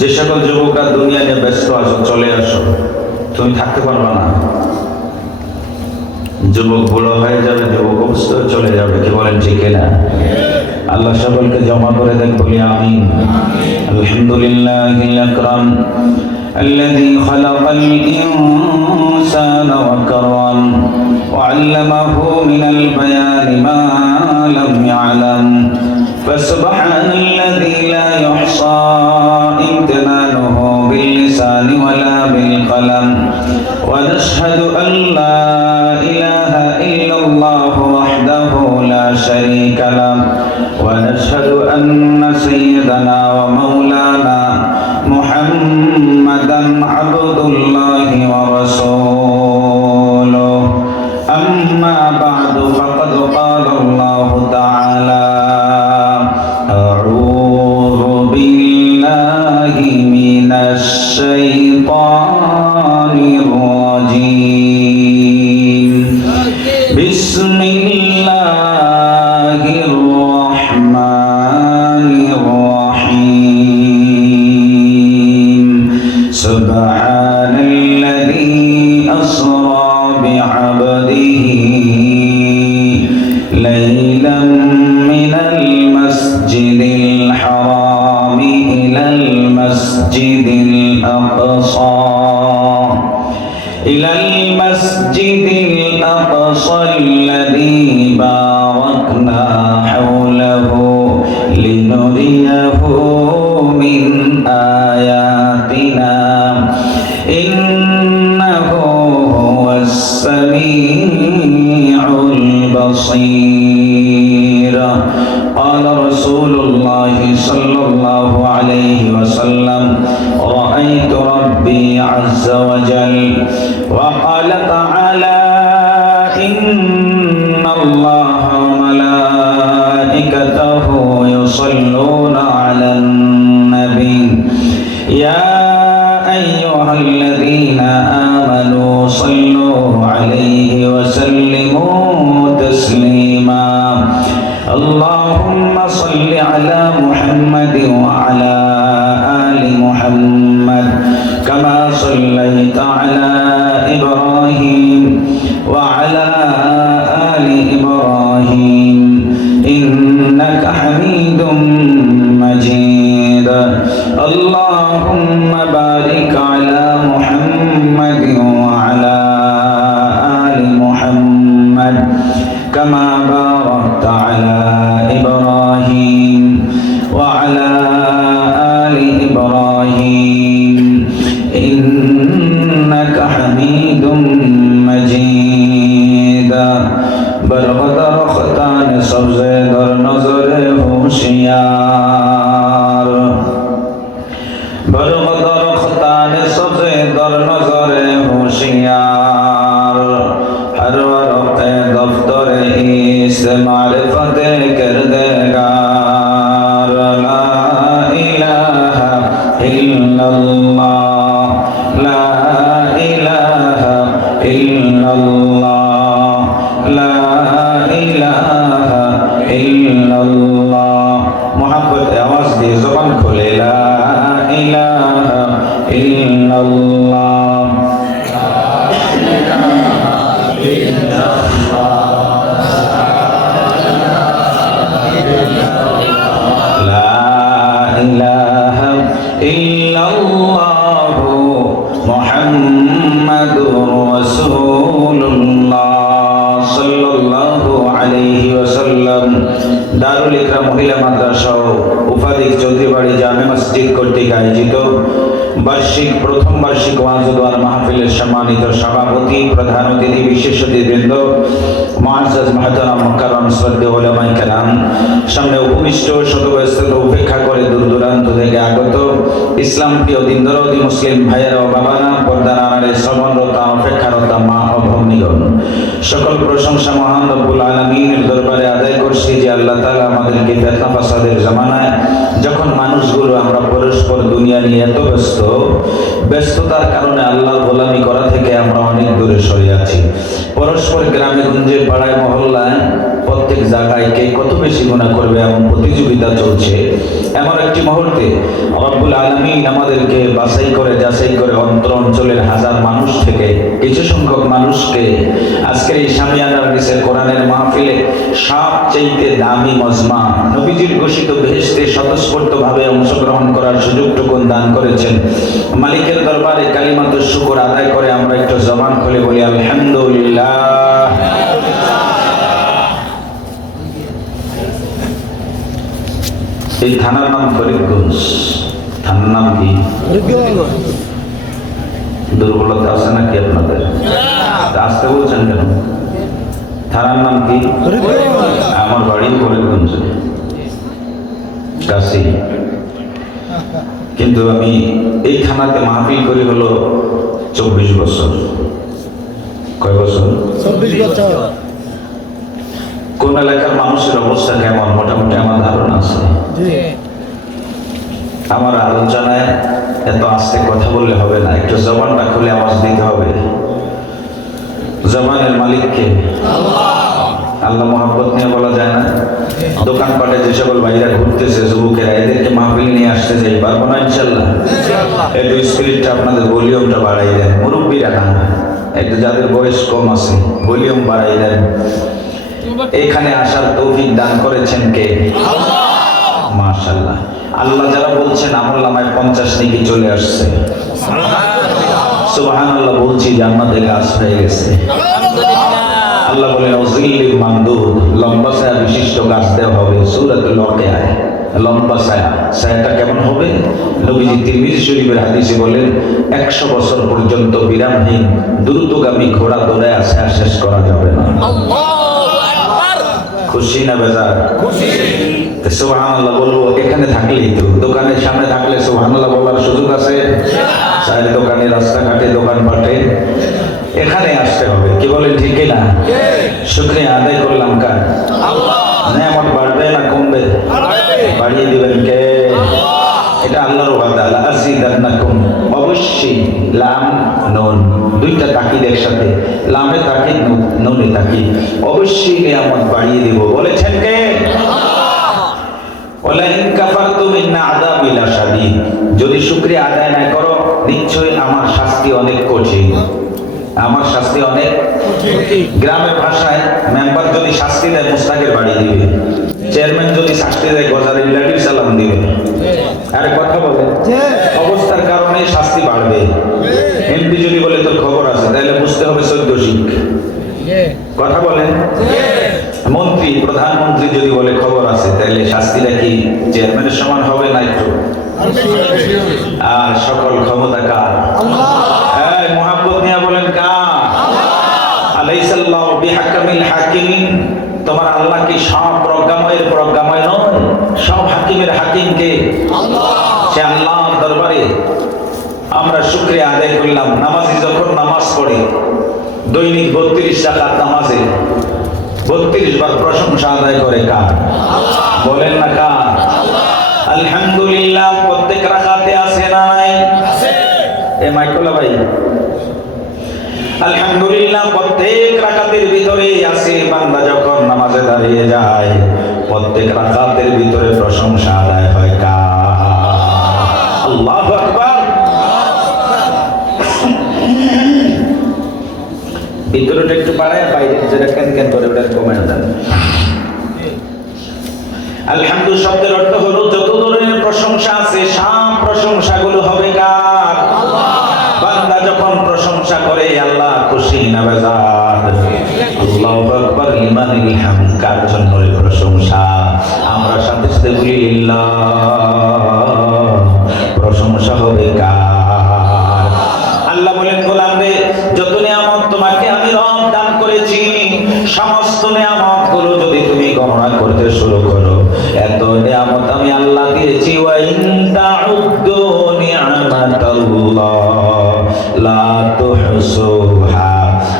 যে সকল যুবকরা দুনিয়া নিয়ে ব্যস্ত আছো চলে আসো, তুমি থাকতে পারবা না। যুবক বুড়ো হয়ে যাবে, যুবক অবস্থায় চলে যাবে, কি বলেন ঠিক না? আল্লাহ সকলকে জমা করে দেন, বলি আমিন। আলহামদুলিল্লাহিল আকরাম الذي خلق الإنسان وكرم وعلمه من البيان ما لم يعلم فسبحان الذي لا يحصى امتنانه باللسان ولا بالقلم ونشهد أن لا إله إلا الله وحده لا شريك له ونشهد أن سيدنا ومولانا محمدا عبد الله ورسوله أما بعد فقد قال الله تعالى أعوذ بالله من الشيطان الرجيم بسم الله الرحمن الرحيم سبحان الذي أسرى بعبده ليلا من المسجد الحرام إلى المسجد الأقصى الذي باركنا حوله لنريه من آياتنا إنه هو السميع البصير قال رسول الله صلى الله عليه وسلم رأيت ربي عز وجل وقال تعالى إن الله وملائكته يصلون على النبي يا أيها الذين آمنوا صلوا عليه وسلموا تسليما اللهم صل على محمد وعلى آل محمد كما صليت على إبراهيم وعلى آل إبراهيم إنك حميد مجيد اللهم بارك على محمد وعلى آل محمد كما باركت على إبراهيم وعلى آل إبراهيم إنك حميد مجيد برقدر ختان سبز در نظر ہوشیار برقدر ختان سبز در نظر ہوشیار ہر ورق دفتر اس معرفت کردگار لا الہ الا اللہ لا الہ الا اللہ لا الہ الا اللہ محبت آواز دی زبان کھولے لا الہ الا اللہ لا إله إلا الله محمد رسول الله صلى الله عليه وسلم দারুল ইকরাম মহিলা মাদ্রাসা ও উপাধিক চৌধুরীবাড়ি জামে মসজিদ কর্তৃক আয়োজিত প্রথম বার্ষিক ওয়াজ ও দোয়া মাহফিলের সম্মানিত সভাপতি, প্রধান অতিথি, বিশেষ অতিথিবৃন্দ, মুআজ্জাজ মুহতারাম মুকাররম শ্রদ্ধেয় উলামায়ে কেরাম, সামনে উপবিষ্ট শতব্যস্ততা উপেক্ষা করে দূর দূরান্ত থেকে আগত ইসলাম প্রিয় দিন দরদি মুসলিম ভাইয়েরা ও বাবারা, পর্দার আড়ালে শ্রবণরত অপেক্ষারত মা ও ভগ্নীগণ, সকল প্রশংসা মহান রব্বুল আলামিনের দরবারে আদায় করছি যে আল্লাহ তাআলা আমাদেরকে ফিতনা ফাসাদের জামানায় যখন মানুষগুলো আমরা পরস্পর দুনিয়া নিয়ে এত ব্যস্ততার কারণে আল্লাহর গোলামি করা থেকে আমরা অনেক দূরে সরে আছি। পরস্পর গ্রামে গঞ্জে পাড়ায় মহল্লায় প্রত্যেক জায়গায় কে কত বেশি গুনাহ করবে এমন প্রতিযোগিতা চলছে। এমন একটি মুহূর্তে রব্বুল আলামিন আমাদেরকে বাছাই করে যাচাই করে অন্তর অঞ্চলের হাজার মানুষ থেকে কিছু সংখ্যক মানুষকে আজকের এই শামিয়ানার নিচে কোরআনের মাহফিলে সবচেয়ে দামি মজমা নবীজির ঘোষিত বেহেশতে স্বতঃস্ফূর্তভাবে অংশগ্রহণ করার সুযোগটুকু দান করেছেন। মালিকের দরবারে কালিমাতুশ শুকর আদায় করে আমরা একটু জবান খুলে বলি আলহামদুলিল্লাহ। এই থানার নাম ফরিদগঞ্জ। থানার নাম কি? দুর্বলতা আছে নাকি আপনাদের? আসতে বলছেন কেন? থানার নাম কি? আমার বাড়ি ফরিদগঞ্জ কাছে, কিন্তু আমি এই থানাতে মাহফিল করি হলো 24 বছর। কয় বছর? 24 বছর। কোন এলাকার মানুষের অবস্থা কেমন মোটামুটি আমার ধারণা আছে। আমার আলোচনায় এত আস্তে কথা বললে হবে না, একটু জবানটা খুলে আওয়াজ দিতে হবে। জবানের মালিককে আল্লাহ মহব্বত নিয়ে বলা যায় না? দোকানপাটে যে সকল ভাইরা ঘুরতেছে যুবকেরা, এদেরকে মাহফিল নিয়ে আসতে যাই, পারবো না ইনশাল্লাহ? একটু স্পিরিটটা আপনাদের ভলিউমটা বাড়াই দেন। মুরব্বীরা না, একটু যাদের বয়স কম আছে ভলিউম বাড়াই দেন। এখানে আসার তৌফিক দান করেছেন কে? মাশাআল্লাহ। আল্লাহ যারা বলছেন আমলনামায় 50 নেকি চলে আসছে, সুবহানাল্লাহ বলছি, জান্নাতে গাছ হয়ে গেছে। আল্লাহ বলেন ওয়াজিল্লিল মামদুদ, লম্বা ছায়া বিশিষ্ট গাছ দেওয়া হবে। সূরাতুল ওয়াকিয়ায় লম্বা ছায়া। ছায়াটা কেমন হবে? নবীজি তিরমিজি শরীফের হাদিসে বলেন 100 বছর পর্যন্ত বিরামহীন দ্রুতগামী ঘোড়া দৌড়ায় ছায়া শেষ করা যাবে না। খুশি না বেজার? খুশি। সুবহানাল্লাহ বলবো এখানে থাকলেই তো, দোকানের সামনে থাকলে সুবহানাল্লাহ বলার সুযোগ আছে? চায়ের দোকানে, রাস্তাঘাটে, দোকানপাটে, এখানে আসতে হবে। কি বলেন ঠিক না? শুকরিয়া আদায় করলাম কার? আল্লাহ। নেয়ামত বাড়বে না কমবে? বাড়িয়ে দিবেন কে? এটা আল্লাহর ওয়াদা, লা আযীদান্নাকুম। অবশ্যই লাম নুন দুইটা তাকিদ একসাথে, লামে তাকিদ নুনে তাকিদ, অবশ্যই নিয়ামত বাড়িয়ে দিব। বলেছেন কে? ওয়ালা ইন কাফারতুম ইন্না আযাবি লাশাদীদ। যদি শুকরিয়া আদায় না করো নিশ্চয়ই আমার শাস্তি অনেক কঠিন। আমার শাস্তি অনেক কঠিন। গ্রামের ভাষায় মেম্বার যদি শাস্তি দেয় মুস্তাকের বাড়ি দিবে, চেয়ারম্যান যদি শাস্তি দেয় গজারের লাঠির সালাম দিবে। আরে কথা বলে অবস্থার কারণে শাস্তি বাড়বে। এমপি যদি বলে তোর খবর আছে, তাহলে বুঝতে হবে 14 শিখ। কথা বলেন। মন্ত্রী, প্রধানমন্ত্রী যদি বলে খবর আছে, তাহলে শাস্তিটা কি চেয়ারম্যানের সমান হবে না একটু? আর সকল ক্ষমতা কার? আল্লাহ। মুহাব্বত নিয়ে বলেন কার? আলাইসাল্লাহু বিহাকামিল হাকিমিন। তোমার আল্লাহ কি সব প্রজ্ঞাময়ের প্রজ্ঞাময় নয়? সব হাকিমের হাকিম কে? আল্লাহ। সে আল্লাহর দরবারে আমরা শুকরিয়া আদায় করলাম। নামাজি যখন নামাজ পড়ে দৈনিক 32 রাকাত নামাজে 32 বার প্রশংসা আদায় করে কার? আল্লাহ। বলেন না কার? আল্লাহ। আলহামদুলিল্লাহ প্রত্যেক রাকাতে আছে না নাই? আছে। এ মাইকলা ভাই, আলহামদুলিল্লাহ প্রত্যেক রাকাতের ভিতরে আছে। বান্দা যখন নামাজে দাঁড়িয়ে যায় প্রত্যেক রাকাতের ভিতরে প্রশংসা আদায় হয় কার? আল্লাহু আকবার। ভিতরটা একটু বাড়ায়, বাইরে যেটা কেন কেন করে ওটা কমে দেন। আলহামদু শব্দের অর্থ হলো যত ধরনের প্রশংসা আছে সব প্রশংসাগুলো হবে কার? আল্লাহ। বান্দা যখন প্রশংসা করে আল্লাহ খুশি না বেজার? আল্লাহু আকবার লিমানিল হামদ। কার জন্য এই প্রশংসা? আমরা সাথে সাথে বলি লিল্লাহ। প্রশংসা হবে কার? আল্লাহ বলেন গোলাম রে, যত নিয়ামত তোমাকে আমি রব দান করেছি সমস্ত নিয়ামত গুলো যদি তুমি গণনা করতে শুরু করো, এত নিয়ামত আমি আল্লাহ দিয়েছি। ওয়া ইন তাউদ্দু নি'মাতাল্লাহ লা তুহসুহা।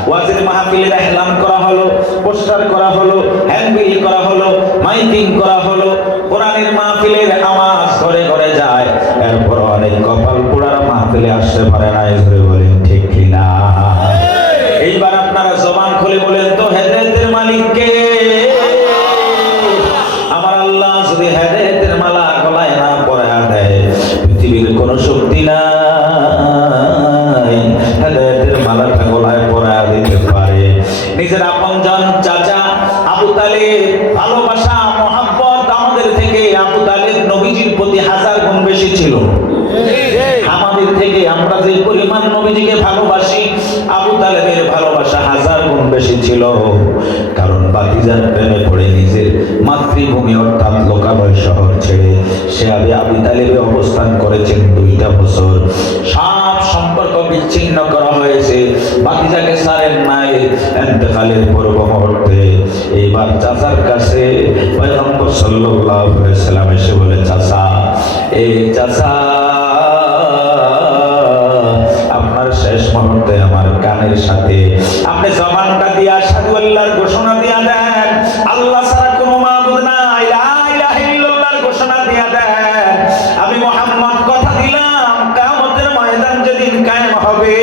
ওয়াজির মাহফিলের ইহলাম করা হলো, পোস্টার করা হলো, হ্যান্ডবিল করা হলো, মাইকিং করা হলো, কোরআনের মাহফিলের আওয়াজ ঘরে ঘরে যায়। এরপর অনেক কপাল পোড়ার মাহফিলে আসতে পারে না। এসে বলেন ঠিক কিনা? এইবার আপনারা জবান খুলে বলেন তো হেদায়েতের মালিক কে? হেদায়েতের মালা গলায় না পরায়া দেয়, পৃথিবীর কোনো শক্তি নাই হেদায়েতের মালাটা গলায় পরায়া দিতে পারে। নিজের আপনজন চাচা আবু তালেব, ভালোবাসা মহাব্বত আমাদের থেকে আবু তালেব নবীজির প্রতি 1000 গুণ বেশি ছিল। আমাদের থেকে আমরা যে পরিমাণ নবীজিকে ভালোবাসি, আবু তালেবের ভালোবাসা 1000 গুণ বেশি ছিল। কারণ বাতিজার প্রেমে পড়ে নিজের মাতৃভূমি অর্থাৎ লোকালয় শহর ছেড়ে সে আবু তালেবে অবস্থান করেছেন 2টা বছর। সব সম্পর্ক বিচ্ছিন্ন করা হয়েছে, বাতিজাকে সারেন নাই। ইন্তেকালের পূর্ব মুহূর্তে এইবার চাচার কাছে পয়গম্বর সাল্লাল্লাহু আলাইহি ওয়াসাল্লাম এসে বলে, চাচা, এই চাচা, আপনার শেষ মুহূর্তে আমার কানের সাথে আপনি জবানটা দিয়ে আশহাদু আল্লাহর ঘোষণা দিয়া দেন, আল্লাহ ছাড়া কোনো মাবুদ নাই, লা ইলাহা ইল্লাল্লাহর ঘোষণা দিয়া দেন। আমি মুহাম্মদ কথা দিলাম, কিয়ামতের ময়দান যেদিন কায়েম হবে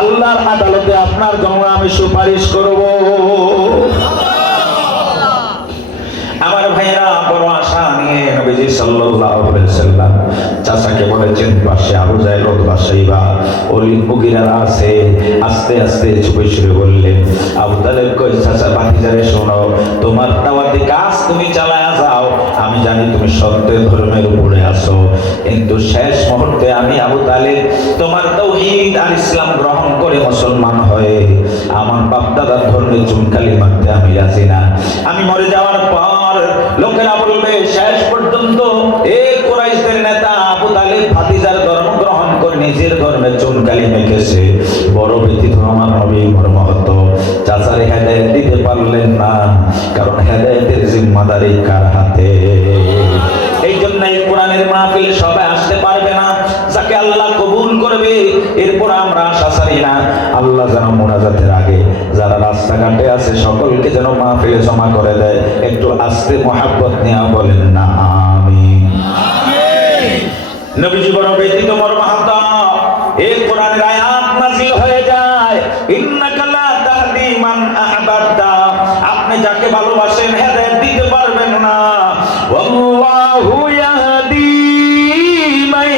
আল্লাহর আদালতে আপনার জন্য আমি সুপারিশ করব। আমার ভাইরা বড় আশা নিয়ে নবীজি সাল্লাল্লাহু আলাইহি ওয়াসাল্লাম চাচাকে বলেছেন, পাশে আবু জাহেল ওতবা শাইবা ওলীদ মুগীরারা আছে। আস্তে আস্তে চুপে চুপে বললেন, আবু তালেব কই, চাচা ভাতিজারে শোনো, তোমার দাওয়াতি কাজ তুমি চালায়া যাও, আমি জানি তুমি সত্যের ধর্মের উপরে আছো, কিন্তু শেষ মুহূর্তে আমি আবু তালেব তোমার তাওহীদ আর ইসলাম গ্রহণ করে মুসলমান হয়ে আমার বাপ দাদার ধর্মে চুনকালি মারতে আমি রাজি না। আমি মরে যাওয়ার পর লোকেরা বলবে শেষ পর্যন্ত এই কুরাইশদের নেতা আবু তালেব ভাতিজার ধর্ম গ্রহণ করে নিজের ধর্মে চুনকালি মেখেছে। বড় ব্যথিত আমার নবী মর্মাহত। চাচারে হেদায়েত দিতে পারলেন না, কারণ হেদায়েতের জিম্মাদারি কার হাতে? এই জন্য এই কোরআনের মাহফিলে সবাই আসতে পারবে না। যাকে আল্লাহ কবুল করবে এরপর আমরা আশা ছাড়ি না। আল্লাহ যেন মুনাজাতের আগে যারা রাস্তাঘাটে আছে সকলকে যেন মাহফিলে জমা করে দেয়। একটু আস্তে মহাব্বত নিয়ে বলেন না আমিন। নবীজি বড় ব্যতীত মর্মাহত। এই কোরআনের আয়াত নাযিল হয়ে যায়, ইন্নাকা লা তাহদি মান আহবাবতা, আপনি যাকে ভালোবাসেন হেদায়েত দিতে পারবেন না। আল্লাহু ইয়াহদি মান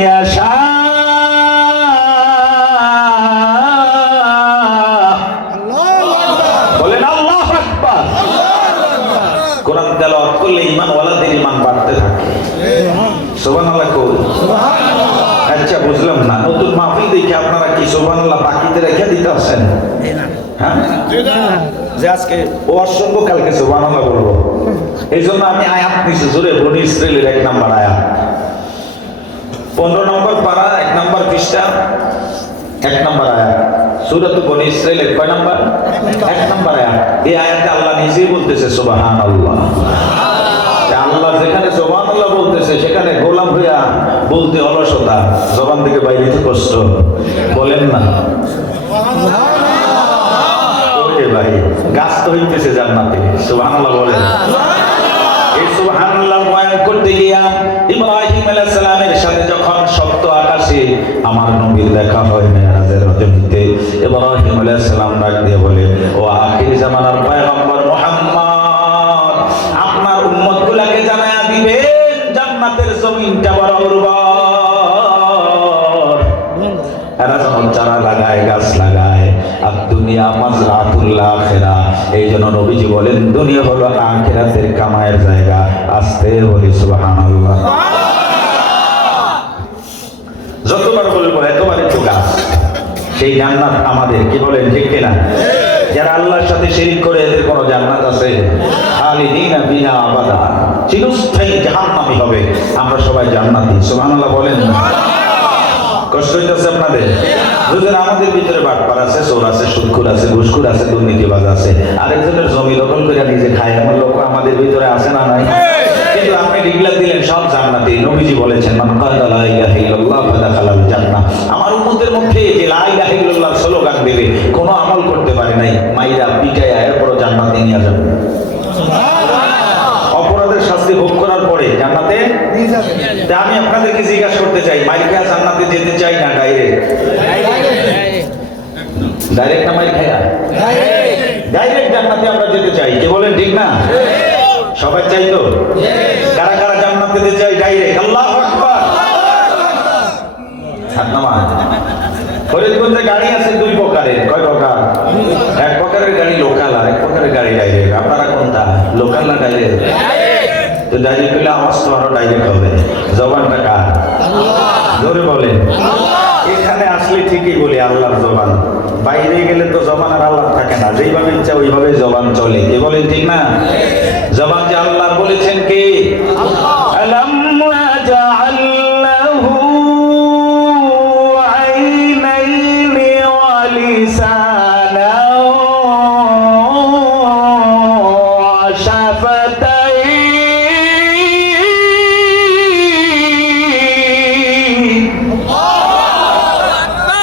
ইয়াশা, আল্লাহু আকবার, বলেন আল্লাহু আকবার। কোরআন তেলাওয়াত করলে ঈমান ওয়ালাদের ঈমান বাড়তে থাকে। সুবহানাল্লাহ কও। আচ্ছা, বুঝলাম না, নতুন মাহফিল দেখে আপনারা কি সুবহানাল্লাহ বাকিতে রেখে দিতে আছেন? হ্যাঁ, যে আজকে ওয়াজ শুনবো, কালকে সুবহানাল্লাহ বলবো। এই জন্য আমি আয়াত নিছি জোরে, বনি ইসরাইলের 1 নম্বর আয়াত, 15 নম্বর পারা, 1 নম্বর পৃষ্ঠা, 1 নম্বর আয়াত, সূরাতুল বনি ইসরাইলের কয় নম্বর? 1 নম্বর আয়াত। এই আয়াতে আল্লাহ নিজেই বলতেছে সুবহানাল্লাহ। আল্লাহ যেখানে সুবহানাল্লাহ বলতেছে সেখানে গোলাম হইয়া বলতে অলসতা, জবান থেকে বাইরে কষ্ট, বলেন না ওরে ভাই, গাছ তো হইতেছে জান্নাতে। সুবহানাল্লাহ বলেন। এই সুবহানাল্লাহ বয়ান করতে গিয়া ইব্রাহিম আলাইহিস সালামের সাথে যখন সপ্ত আকাশে আমার নবীর দেখা হয় মেরাজের রজনীতে, ইব্রাহিম আলাইহিস সালাম ডাক দিয়ে বলে, ও আখির জামানার পয়গম্বর মুহাম্মদ, আপনার উম্মতগুলোকে জানায়া দিবেন জান্নাতের জমিনটা বড় উর্বর। এরা যখন চারা লাগায়, গাছ লাগায়, আর দুনিয়া মাজরাতুল আখিরা, এই জন্য নবীজি বলেন দুনিয়া হলো আখিরাতের কামায়ের জায়গা। আস্তে বলি সুবহানাল্লাহ। যতবার বলবো এতবার একটু গাছ, সেই জান্নাত আমাদের, কি বলেন ঠিক কিনা? যারা আল্লাহর সাথে শিরক করে এদের কোনো জান্নাত আছে? খালিদিনা ফিহা আবাদা, চিরস্থায়ী জাহান্নামী হবে। আমরা সবাই জান্নাতি, সুবহানাল্লাহ বলেন। কষ্ট হইতেছে আপনাদের? বুঝলেন, আমাদের ভিতরে বাটপার আছে, চোর আছে, সুদখোর আছে, ঘুষখোর আছে, দুর্নীতিবাজ আছে, আরেকজনের জমি দখল করে নিজে খায় এমন লোক আমাদের ভিতরে আছে না নাই? কিন্তু আপনি ডিগলা দিলেন সব জান্নাতি। নবীজি বলেছেন, মান ক্বালা লা ইলাহা ইল্লাল্লাহ ফাদাখালাল জান্নাহ। আমার উম্মতের মধ্যে যে লা ইলাহা ইল্লাল্লাহ স্লোগান দেবে, কোনো আমল করতে পারে নাই, মাইরা পিটায়া এরপর জান্নাতে নিয়ে যাবে। অপরাধের শাস্তি ভোগ করার পরে জান্নাতে নিয়ে যাবে। আমি আপনাদেরকে জিজ্ঞাসা করতে চাই, মাইরা জান্নাতে যেতে চাই না ডাইরেক্ট? ডাইরেক্ট না মাইর খায়া? ডাইরেক্ট জান্নাতে আমরা যেতে চাই, কি বলেন ঠিক না? সবাই চাই তো? কারা কারা জান্নাতে যেতে চাই ডাইরেক্ট? আল্লাহু আকবার। হাত নামান। ফরিদগঞ্জে গাড়ি আছে দুই প্রকারের। কয় প্রকার? এক প্রকারের গাড়ি লোকাল, আর এক প্রকারের গাড়ি ডাইরেক্ট। আপনারা কোনটা, লোকাল না ডাইরেক্ট? তো ডাইরেক্ট হলে আওয়াজ তো আরো ডাইরেক্ট হবে। জবানটা কার? জোরে বলেন। এখানে আসলে ঠিকই বলি আল্লাহর জবান, বাইরে গেলে তো জবান আর আল্লাহ থাকে না, যেইভাবে ইচ্ছা ওইভাবে জবান চলে। কে বলেন ঠিক না? জবান যে আল্লাহ বলেছেন কি? আলাম নাজআল লাহু আইনাইনি ওয়া লিসানান ওয়া শাফাতাইন।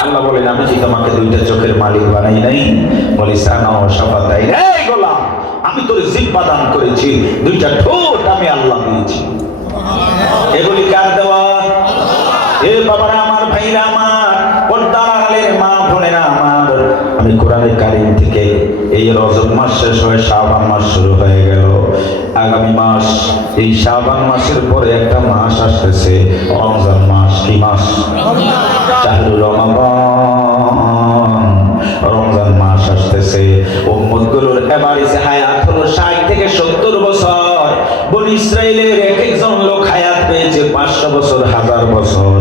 আল্লাহ বলেন আমি কি তোমাকে দুইটা চোখের মালিক বানাই নাই? বলি সানা ও শাফাতাইন। এই গোলাম, আমি তোর জিহ্বা দান করেছি, দুইটা ঠোঁট আমি আল্লাহ দিয়েছি। এগুলি কার দেওয়া? এ বাবারা আমার, ভাইরা আমার, পর্দার আড়ালের মা বোনেরা আমার, আমি কোরআনে কারীম থেকে এই রজব মাস শেষ হয়ে শাবান মাস শুরু হয়ে গেল। আগামী মাস, এই শাবান মাসের পরে একটা মাস আসতেছে, রমজান মাস। কি মাস? শাহরুর রমাদান। রমজান মাস আসতেছে। উম্মতগুলোর এভারেজ হায়াত হলো 60 থেকে 70 বছর। বনি ইসরাইলের এক একজন লোক হায়াত পেয়েছে 500 বছর, 1000 বছর।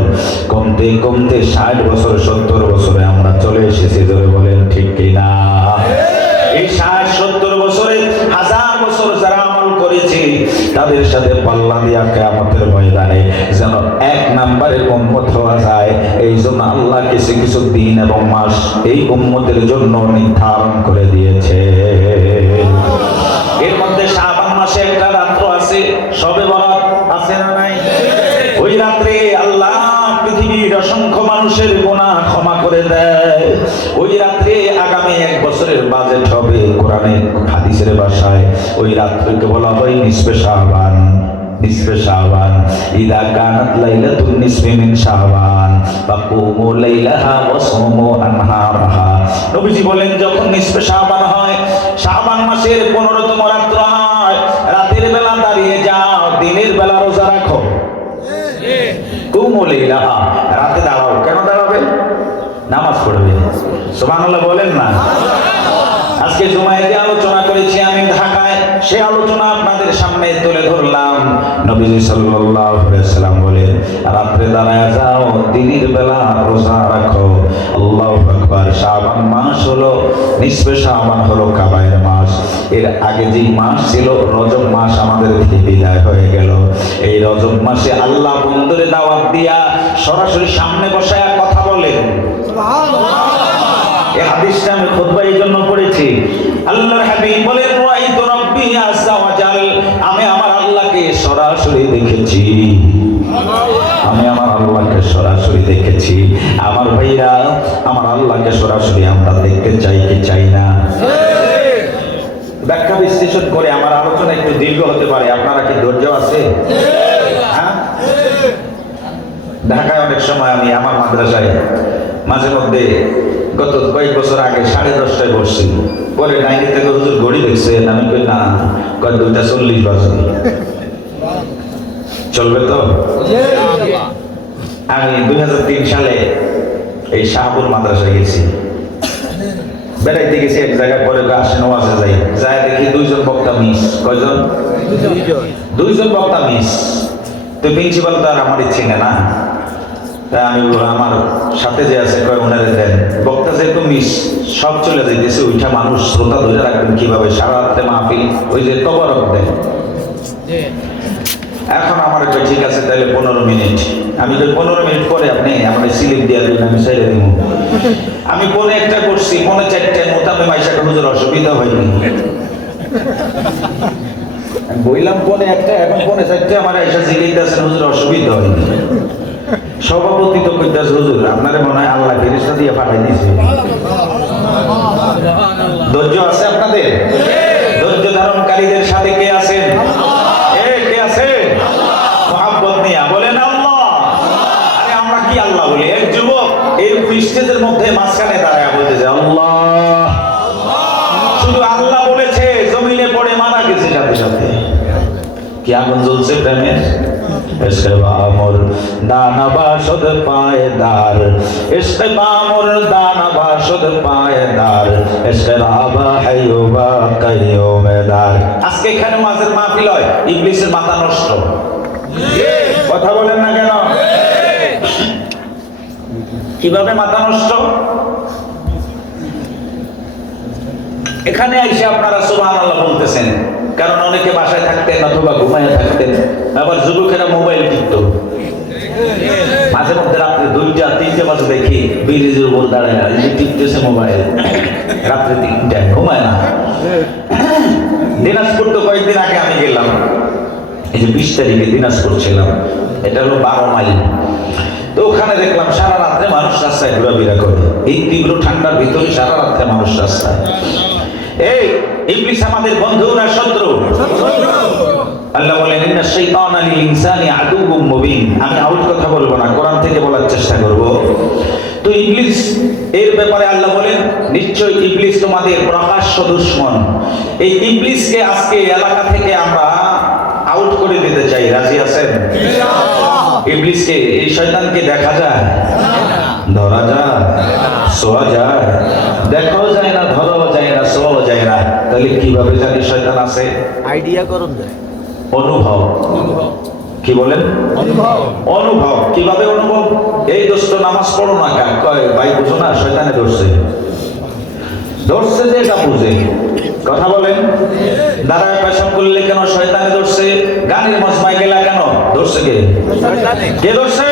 কমতে কমতে 60 বছর, 70 বছরে আমরা চলে এসেছি। জোরে বলেন ঠিক কিনা? এই 60-70 বছরে 1000 বছর যারা আমল করেছে, তাদের সাথে পাল্লা দিয়া কিয়ামতের ময়দানে যেন 1 নম্বরের উম্মত হওয়া যায়। এই জন্য আল্লাহ কিছু কিছু দিন এবং মাস এই উম্মতের জন্য নির্ধারণ করে দিয়েছে। এর মধ্যে শাবান মাসে একটা রাত্র আছে, শবে বরাত আছে না নাই? ওই রাত্রে আল্লাহ পৃথিবীর অসংখ্য মানুষের গুনাহ ক্ষমা করে দেয়। ওই রাত্রে আগামী 1 বছরের বাজেট হবে কোরআনের হাদিসের ভাষায়। ওই রাত্রিকে বলা হয় নিসফে শাবান। নিসফে শাবান, ইদা কানাত লাইলাতুন নিসফি মিন শাবান ফাকুমু লাইলাহা ওয়া সুমু আনহারাহা। নবীজি বলেন যখন নিসফে শাবান হয়, শাবান মাসের 15তম রাত্র হয়, রাতের বেলা দাঁড়িয়ে যাও, দিনের বেলা রোজা রাখো। কুমু লাইলাহা, রাতে দাঁড়াও। কেন দাঁড়াবে? নামাজ পড়বে। সুবহানাল্লাহ বলেন না? আজকে জুমায় যে আলোচনা করেছি আমি ঢাকায়, সে আলোচনা আপনাদের সামনে তুলে ধরলাম। নবীজি সাল্লাল্লাহু আলাইহি ওয়াসাল্লাম বলেন রাতে দাঁড়ায় যাও, দিনের বেলা রোজা রাখো। আল্লাহু আকবার। শাবান মাস হলো, নিসফে শাবান হলো কাবায়ের মাস। এর আগে যে মাস ছিল রজব মাস, আমাদের থেকে বিদায় হয়ে গেল। এই রজব মাসে আল্লাহ বন্ধুরে দাওয়াত দিয়া সরাসরি সামনে বসায় কথা বলেন। সুবহানাল্লাহ। এই হাদিসটা আমি খুতবা এই জন্য পড়েছি। আল্লাহর হাবিব বলেন রাআইতু রাব্বি আযজা ওয়া জাল, আমি আমার আল্লাহকে সরাসরি দেখেছি। আমি আমার আল্লাহকে সরাসরি দেখেছি। আমার ভাইরা, আমার আল্লাহকে সরাসরি আমরা দেখতে চাই কি চাই না? ব্যাখ্যা বিশ্লেষণ করে আমার আলোচনা একটু দীর্ঘ হতে পারে। আপনারা কি ধৈর্য আছে? হ্যাঁ। ঢাকায় অনেক সময় আমি আমার মাদ্রাসায় মাঝে মধ্যে গত কয়েক বছর আগে 10:30টায় বসছি। পরে ডাইনি থেকে হুজুর ঘড়ি দেখছেন? আমি কই না, কয় 2:40 বাজে। চলবে তো? আমি 2003 সালে এই শাহপুর মাদ্রাসায় গেছি, বেড়াইতে গেছি এক জায়গায়। পরে আসেন ওয়াজে যাই, যাই দেখি 2 জন বক্তা মিস। কয়জন? 2 জন বক্তা মিস। তো প্রিন্সিপাল তো আর আমারই চিনে না। তাই আমি আমার সাথে যে আছে কয় ওনারে দেন। বক্তা যেহেতু মিস, সব চলে যাইতেছে। ওইটা মানুষ শ্রোতা ধরে রাখবেন কিভাবে? সারা রাত্রে মাহফিল, ওই যে তবরক দেন। এখন আমার কই ঠিক আছে তাহলে 15 মিনিট। আমি কই 15 মিনিট পরে আপনি আমার স্লিপ দিয়ে দিন, আমি ছেড়ে দিব। আমি পরে একটা করছি, 4:45 মোতাবে মাইশাকে হুজুর অসুবিধা হয়নি। বইলাম 1:45, এখন 4:45 আমার এসে জিজ্ঞাসা হুজুর অসুবিধা হয়নি। সভাপতি তো কইতাছে হুজুর আপনারে মনে হয় আল্লাহ ফেরেশতা দিয়ে পাঠাই দিয়েছে। ধৈর্য আছে আপনাদের? ধৈর্য ধারণকারীদের সাথে কে আছেন? কে আছে? মহব্বত নিয়া বলেন আল্লাহ। আরে আমরা কি আল্লাহ বলি? এক যুবক এই স্টেজের মধ্যে মাঝখানে দাঁড়ায় বলতেছে আল্লাহ। শুধু আল্লাহ বলেছে, জমিনে পড়ে মারা গেছে সাথে সাথে। জ্বলছে প্রেমের। ইশকে মামুর দানা বাসদ পায়দার, ইশকে মামুর দানা বাসদ পায়দার, ইশকে রাবা হাইয়ুবা কাইয়ুমেদার। আজকে এখানে মাঝের মাহফিল হয়, ইবলিসের মাথা নষ্ট। কথা বলেন না কেন? কিভাবে মাথা নষ্ট? এখানে এসে আপনারা সুবহানাল্লাহ বলতেছেন, কারণ অনেকে বাসায় থাকতেন অথবা ঘুমায় থাকতেন, আবার যুবকেরা মোবাইল টিপত। মাঝে মধ্যে রাত্রে 2টা 3টে বাজে দেখি ব্রিজের উপর দাঁড়ায় টিপতেছে মোবাইল, রাত্রে 3টায়, ঘুমায় না। দিনাজপুর তো কয়েকদিন আগে আমি গেলাম, এই যে 20 তারিখে দিনাজপুর ছিলাম, এটা হলো 12 মাইল। তো ওখানে দেখলাম সারা রাত্রে মানুষ রাস্তায় ঘোরাফেরা করে, এই তীব্র ঠান্ডার ভিতরে সারা রাত্রে মানুষ রাস্তায়। এই ইবলিস আমাদের বন্ধু না শত্রু? আল্লাহ বলেন ইন্নাশ শাইতানা লিল ইনসানি আদুউম মুবিন। আমি আউট কথা বলবো না, কোরআন থেকে বলার চেষ্টা করব। তো ইবলিস এর ব্যাপারে আল্লাহ বলেন নিশ্চয় ইবলিস তোমাদের প্রকাশ্য দুশমন। এই ইবলিসকে আজকে এলাকা থেকে আমরা আউট করে দিতে চাই, রাজি আছেন? ইবলিসকে, এই শয়তানকে দেখা যায়, ধরা যায়, ছোঁয়া যায়? দেখাও যায় না, ধরাও যায় না, ছোঁয়াও যায় না। তাহলে কিভাবে জানি শয়তান আছে? আইডিয়া করুন যায়, অনুভব। কি বলেন? অনুভব। কিভাবে অনুভব? এই দোস্ত নামাজ পড়ো না কেন? কয় ভাই বুঝো না শয়তানে ধরছে, ধরছে যে এটা বুঝে। কথা বলেন। দাঁড়ায় পেশাব করলে কেন? শয়তানে ধরছে। গানের মজমায় গেলা কেন? ধরছে কে? কে ধরছে?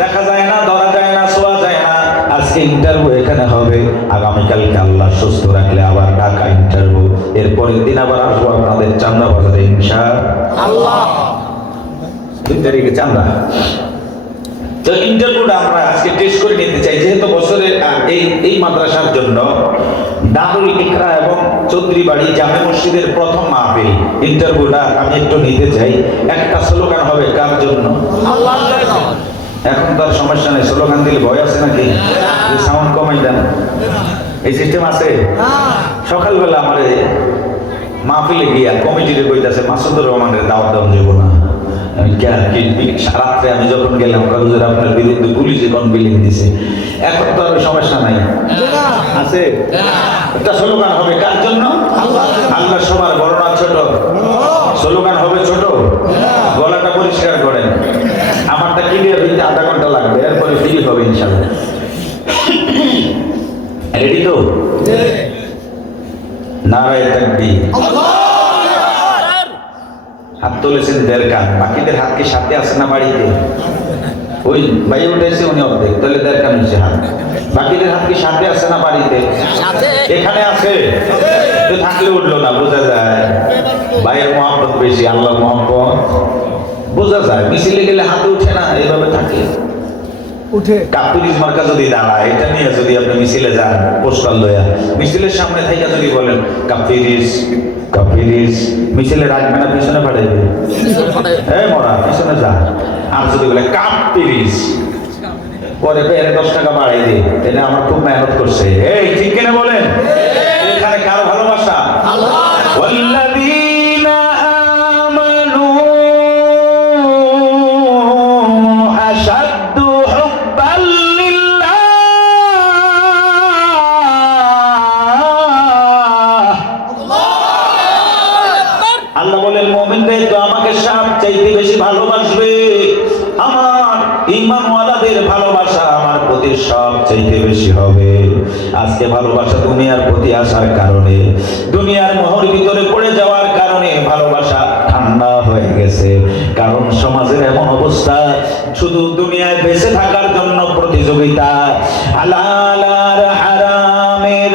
দেখা যায় না, ধরা যায় না, ছোঁয়া যায় না। আজকে ইন্টারভিউ এখানে হবে, আগামীকালকে আল্লাহ সুস্থ রাখলে আবার ঢাকা ইন্টারভিউ, এরপরের দিন আবার আসবো আপনাদের চান্দা বাজারে ইনশাআল্লাহ। 2 তারিখে চান্দা। তো ইন্টারভিউটা আমরা আজকে টেস্ট করে নিতে চাই, যেহেতু বছরের এই মাদ্রাসার জন্য দারুল ইকরা এবং চৌধুরীবাড়ি জামে মসজিদের প্রথম মাহফিল। ইন্টারভিউটা আমি একটু নিতে চাই। একটা স্লোগান হবে কার জন্য? আল্লাহর জন্য। এখন তো আর সমস্যা নেই, স্লোগান দিলে ভয় আছে নাকি? সাউন্ড কমাই দেন, এই সিস্টেম আছে। সকালবেলা আমার মাহফিলে গিয়া কমিটিতে কইতাছে মাসুদুর রহমানের দাওয়াত দেওয়া যাবো না। রাত্রে আমি যখন গেলাম, কাগজের আপনার বিরুদ্ধে পুলিশে কমপ্লেইন দিছে। এখন তো আর সমস্যা নাই, আছে। একটা স্লোগান হবে কার জন্য? আল্লাহ সবার বড় না ছোট? স্লোগান হবে ছোট। গলাটা পরিষ্কার করেন। আমারটা ক্লিয়ার হইতে আধা ঘন্টা লাগবে, এরপরে ফ্রি হবে ইনশাআল্লাহ। রেডি তো? নারায়ে তাকবীর। হাত তুলেছেন 1.5 কান, বাকিদের হাত কি সাথে আছে না বাড়িতে? ওই ভাই উঠেছে উনি অর্ধেক, তাহলে 1.5 কান হচ্ছে হাত। বাকিদের হাত কি সাথে আছে না বাড়িতে? এখানে আছে তো, থাকলে উঠলো না, বোঝা যায় ভাইয়ের মহব্বত বেশি, আল্লাহর মহব্বত বোঝা যায়। মিছিলে গেলে হাতে উঠে না, এইভাবে থাকে উঠে। কাপুরিজ মার্কা যদি দাঁড়ায়, এটা নিয়ে যদি আপনি মিছিলে যান, পোস্টার লইয়া মিছিলের সামনে থেকে যদি বলেন কাপুরিজ কাপুরিজ, মিছিলে রাখবে না, পিছনে পাঠাইবে। মরা পিছনে যা। আর যদি বলে কাপুরিজ, পরে পেরে 10 টাকা বাড়াই দিই, এটা আমার খুব মেহনত করছে। এই ঠিক কিনা বলেন? এখানে কার ভালোবাসা? ওয়াল্লাযীনা আমানু আশাদ্দু হুব্বাল লিল্লাহ। আল্লাহ বলেন মুমিনদের তো আমাকে সবচাইতে বেশি ভালোবাসবে। আমার ঈমানওয়ালাদের ভালোবাসা আমার প্রতি সবচাইতে বেশি হবে। আজকে ভালোবাসা দুনিয়ার প্রতি আসার কারণে, দুনিয়ার মোহর ভিতরে পড়ে যাওয়ার কারণে ভালোবাসা ঠান্ডা হয়ে গেছে। কারণ সমাজের এমন অবস্থা, শুধু দুনিয়ায় বেঁচে থাকার জন্য প্রতিযোগিতা, হালাল আর হারামের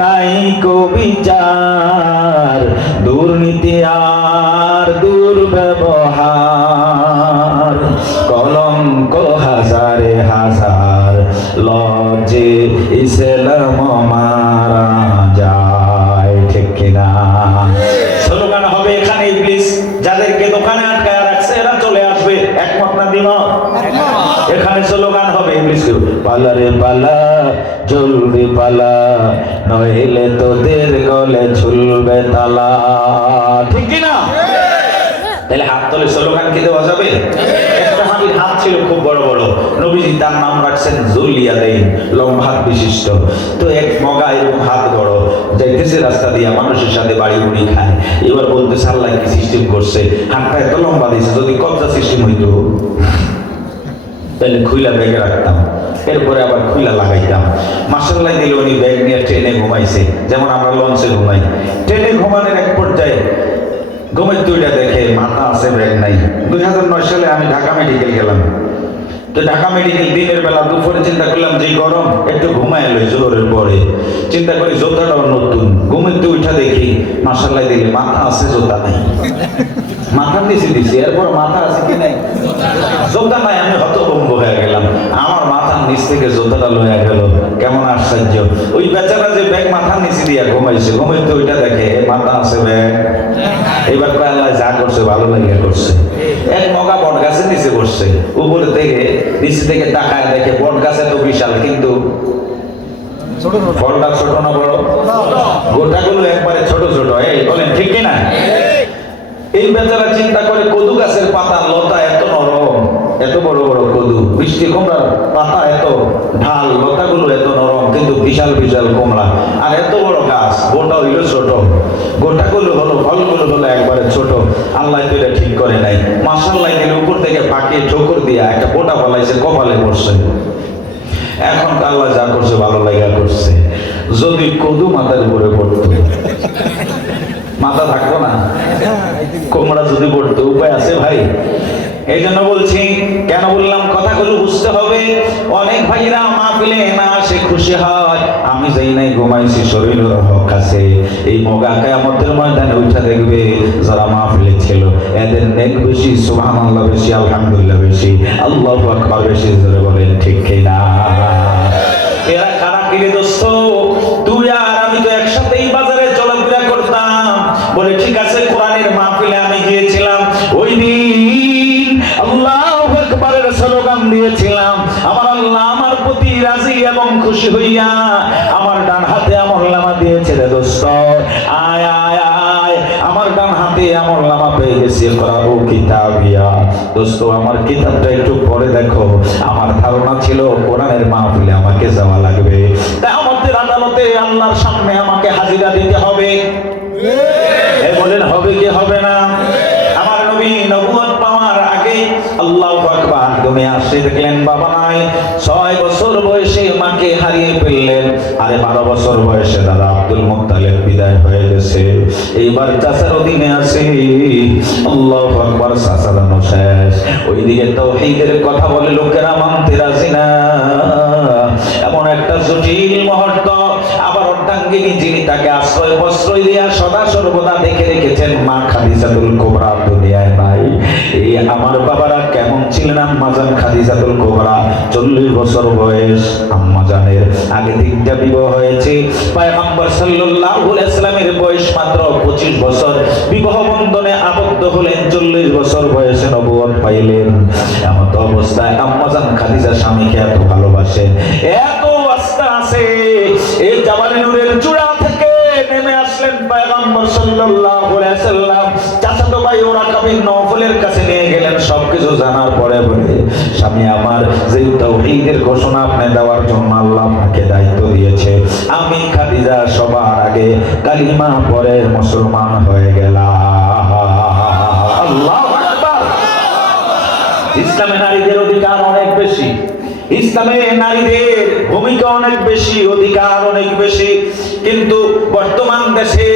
নাই কো বিচার, দুর্নীতি আর দুর্ব্যবহার, কলঙ্ক হাজারে হাজার, লজ্জে ইসলাম মারা যায়। ঠিক কিনা? স্লোগান হবে এখানে ইবলিস যাদেরকে দোকানে আটকায় রাখছে, এরা চলে আসবে। একমত না দ্বিমত? এখানে স্লোগান হবে ইবলিস, পালা রে পালা, জলদি পালা, নইলে তোদের গলে ঝুলবে তালা। ঠিক কিনা? তাহলে হাত তোলে স্লোগান কি দেওয়া যাবে? একটা হাতির হাত ছিল খুব বড় বড়, নবীজি তার নাম রাখছেন যুলিয়াদাইন, লম্বা হাত বিশিষ্ট। তো এক মগা এরকম হাত বড় যাইতেছে রাস্তা দিয়ে, মানুষের সাথে বাড়ি মুড়ি খায়। এবার বলতেছে আল্লাহ কি সিস্টেম করছে, হাতটা এত লম্বা দিয়েছে, যদি কবজা সিস্টেম হইতো তাহলে খুইলা ব্যাগে রাখতাম, এরপরে আবার খুইলা লাগাইতাম। মাসাল্লাহ দিলে উনি ব্যাগ নিয়ে ট্রেনে ঘুমাইছে, যেমন আমরা লঞ্চে ঘুমাই। ট্রেনে ঘুমানোর এক পর্যায়ে ঘুমের দুইটা দেখে মাথা আছে ব্যাগ নাই। 2009 সালে আমি ঢাকা মেডিকেল গেলাম। তো ঢাকা মেডিকেল দিনের বেলা, দুপুরে চিন্তা করলাম যে গরম, একটু ঘুমায় লই জোরের পরে। চিন্তা করি জোতাটাও নতুন, ঘুমের তো উঠা দেখি মাসাল্লাহ দিলে মাথা আছে জোতা নাই। মাথা নিচে দিছি, এরপর মাথা আছে কি নাই, জোতা নাই। আমি হতভম্ব হয়ে গেলাম, আমার মাথার নিচ থেকে জোতাটা লয়ে গেল, কেমন আশ্চর্য। ওই বেচারা যে ব্যাগ মাথার নিচে দিয়া ঘুমাইছে, ঘুমের তো ওইটা দেখে মাথা আছে ব্যাগ। এবার আল্লাহ যা করছে ভালো লাগিয়া করছে। এক মগা বট গাছের নিচে বসছে, উপরে থেকে নিচে থেকে তাকায় দেখে বট গাছে তো বিশাল, কিন্তু ফলটা ছোট না বড়? গোটাগুলো একবারে ছোট ছোট। এই বলেন ঠিক কিনা? এই বেচারা চিন্তা করে কদু গাছের পাতা লতা এত নরম, এত বড় বড় কদু, বৃষ্টি কুমড়ার পাতা এত ঢাল, লতাগুলো এত নরম, কিন্তু বিশাল বিশাল কুমড়া। আর এত বড় গাছ, গোটা হইল ছোট, গোটাগুলো হলো, ফলগুলো হলো একবারে ছোট। আল্লাহ তো এটা ঠিক করে নাই। মাশাআল্লাহ দিলে উপর থেকে পাকে ঠোকর দিয়া একটা গোটা ফলাইছে, কপালে পড়ছে। এখন আল্লাহ যা করছে ভালো লাগা করছে। যদি কদু মাথার উপরে পড়তো, মাথা থাকতো না, কোমড়া যদি পড়তো, উপায় আছে ভাই? এই জন্য বলছি, কেন বললাম কথাগুলো বুঝতে হবে। অনেক ভাইরা মাহফিলে না আসে খুশি হয়, আমি যাই নাই ঘুমাইছি, শরীরের হক আছে। এই মগা কিয়ামতের ময়দানে উঠা দেখবে যারা মাহফিলে ছিল, এদের নেক বেশি, সুবহানাল্লাহ বেশি, আলহামদুলিল্লাহ বেশি, আল্লাহু আকবার বেশি। জোরে বলেন ঠিক কিনা? এরা কারা কিরে দোস্ত? তুই আর আমি তো একসাথেই বাজারে চলাফেরা করতাম। বলে ঠিক আছে, কোরআনের মাহফিলে আমি গিয়েছিলাম, ওই দিন আল্লাহু আকবারের স্লোগান দিয়েছিলাম। আমার আল্লাহ আমার প্রতি রাজি এবং খুশি হইয়া আমার ডান হাতে আমলনামা দিয়েছে রে দোস্ত। আয় আয় আয়, আমার ডান হাতে আমলনামা পেয়ে গেছি। করাবো কিতাবিয়া দোস্ত, আমার কিতাবটা একটু পড়ে দেখো। আমার ধারণা ছিল কোরআনের মাহফিলে আমাকে যাওয়া লাগবে, তাই আমাদের আদালতে আল্লাহর সামনে আমাকে হাজিরা দিতে হবে। বলেন হবে কি হবে না? আমার নবী নবুয়ত পাওয়ার আগে আল্লাহু আকবার দুনিয়া আসে, দেখলেন বাবা নাই। 6 বছর বয়সে মাকে হারিয়ে ফেললেন। আরে 12 বছর বয়সে দাদা আব্দুল মুত্তালিব বিদায় হয়ে গেছে। এইবার চাচার অধীনে আছে। আল্লাহু আকবার, চাচা দানো শেষ। ওইদিকে তাওহীদের কথা বলে লোকেরা মানতে রাজি না। এমন একটা জটিল মুহূর্ত। আবার অর্ধাঙ্গিনী যিনি তাকে আশ্রয় প্রশ্রয় দিয়া সদা সর্বদা দেখে রেখেছেন, মা খাদিজাতুল কুবরা দুনিয়ায় নাই। এই আমার বাবারা কেমন ছিলেন? আম্মাজান খাদিজাতুল কুবরা 40 বছর বয়স। আম্মাজানের আগে 3টা বিবাহ হয়েছে। পয়গম্বর সাল্লাল্লাহু আলাইহি ওয়াসাল্লামের বয়স মাত্র 25 বছর। বিবাহ বন্ধনে আবদ্ধ হলেন, 40 বছর বয়সে নবুয়ত পাইলেন। এমন অবস্থায় আম্মাজান খাদিজা স্বামীকে এত ভালোবাসেন, এত আস্থা আছে। এই জাবালে নূরের চূড়া থেকে নেমে আসলেন পয়গম্বর সাল্লাল্লাহু আলাইহি ওয়াসাল্লাম। চাচাতো ভাই ওরাকা বিন নওফলের কাছে নিয়ে গেলেন। সবকিছু জানার পরে বলে, স্বামী আমার, যে তাওহীদের ঘোষণা আপনি দেওয়ার জন্য আল্লাহ আপনাকে দায়িত্ব দিয়েছে, আমি খাদিজা সবার আগে কালিমা পড়ে মুসলমান হয়ে গেলাম। আল্লাহু আকবার। ইসলামে নারীদের অধিকার অনেক বেশি, ইসলামে নারীদের ভূমিকা অনেক বেশি, অধিকার অনেক বেশি। কিন্তু বর্তমান দেশে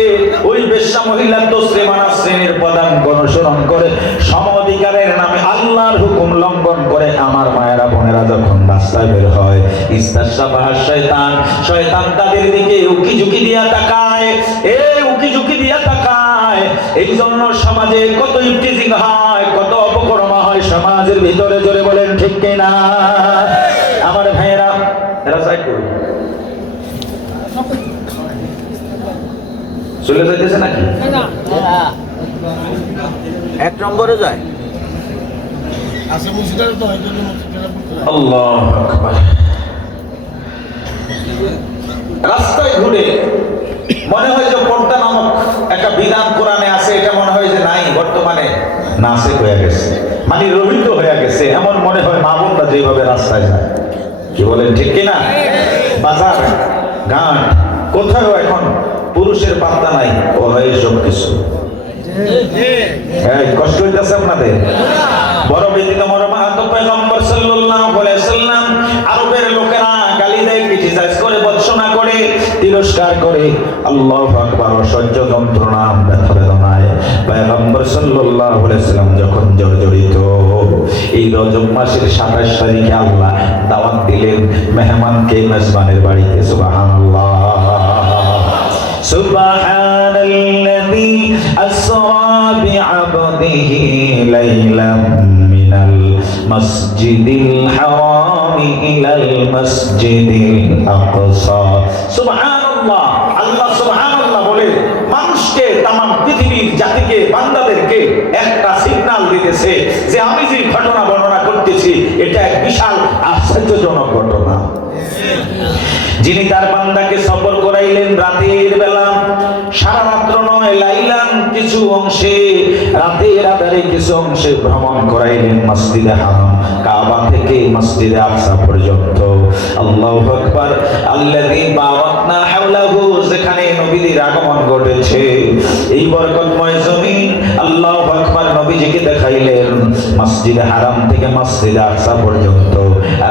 ওই বেশ্যা মহিলা তসলিমা নাসরিনের পদাঙ্ক অনুসরণ করে সম অধিকারের নামে আল্লাহর হুকুম লঙ্ঘন করে আমার মায়েরা বোনেরা যখন রাস্তায় বের হয়, ইস্তাশাবাহ শয়তান, শয়তান তাদের দিকে উকি ঝুঁকি দিয়া তাকায়। এই উকি ঝুঁকি দিয়া তাকায়। এই জন্য সমাজে কত ইফতিজিং হয়, কত অপকর্ম হয় সমাজের ভিতরে। জোরে বলেন ঠিক কিনা? আমার ভাইয়েরা, এরা সাইড করুন, চলে যাইতেছে নাকি? 1 নম্বরে যায়। আল্লাহু আকবার। রাস্তায় ঘুরে মনে হয় যে পর্দা নামক একটা বিধান কোরআনে আছে, এটা মনে হয় যে নাই বর্তমানে। নাসে হয়ে গেছে, মানে রহিত হয়ে গেছে, এমন মনে হয় মা বোনরা যেভাবে রাস্তায় যায়। কি বলেন ঠিক কিনা? বাজার ঘাট কোথাও এখন পুরুষের পাত্তা নাই, ও হয় সব কিছু। কষ্ট হইতেছে আপনাদের? বড় ব্যতীত পয়গম্বর সাল্লাল্লাহু আলাইহি সাল্লাম আরবের লোকেরা গালি দেয়, ক্রিটিসাইজ করে, বর্ণনা করে, তিরস্কার করে। আল্লাহু আকবার। অসহ্য যন্ত্রণা, ব্যথা বেদনায় পয়গম্বর সাল্লাল্লাহু আলাইহি সাল্লাম যখন জর্জরিত, এই রজব মাসের 27 তারিখে আল্লাহ দাওয়াত দিলেন মেহমানকে মেজবানের বাড়িতে। সুবহানাল্লাহ, সুবহানাল্লাযী আসরা বিআবদিহি লাইলাম মিনাল মাসজিদিল হারামি ইলাল মাসজিদিল আকসা। সুবহানাল্লাহ। আল্লাহ সুবহানাল্লাহ বলে মানুষকে, তামাম পৃথিবীর জাতিকে, বান্দাদেরকে একটা সিগন্যাল দিতেছে যে আমি যে ঘটনা বর্ণনা করতেছি এটা এক বিশাল আশ্চর্যজনক ঘটনা। যিনি তার বান্দাকে সফর করাইলেন রাতের বেলা, সারা রাত্র নয়, লাইলান কিছু অংশে, রাতের আধারে কিছু অংশে ভ্রমণ করাইলেন মসজিদে হারাম, কাবা থেকে মসজিদে আকসা পর্যন্ত। আল্লাহু আকবার। আল্লাযী বারাকনা হাওলাহু, যেখানে নবীদের আগমন ঘটেছে, এই বরকতময় জমিন। আল্লাহু আকবার। নবীজিকে দেখাইলেন মসজিদে হারাম থেকে মসজিদে আকসা পর্যন্ত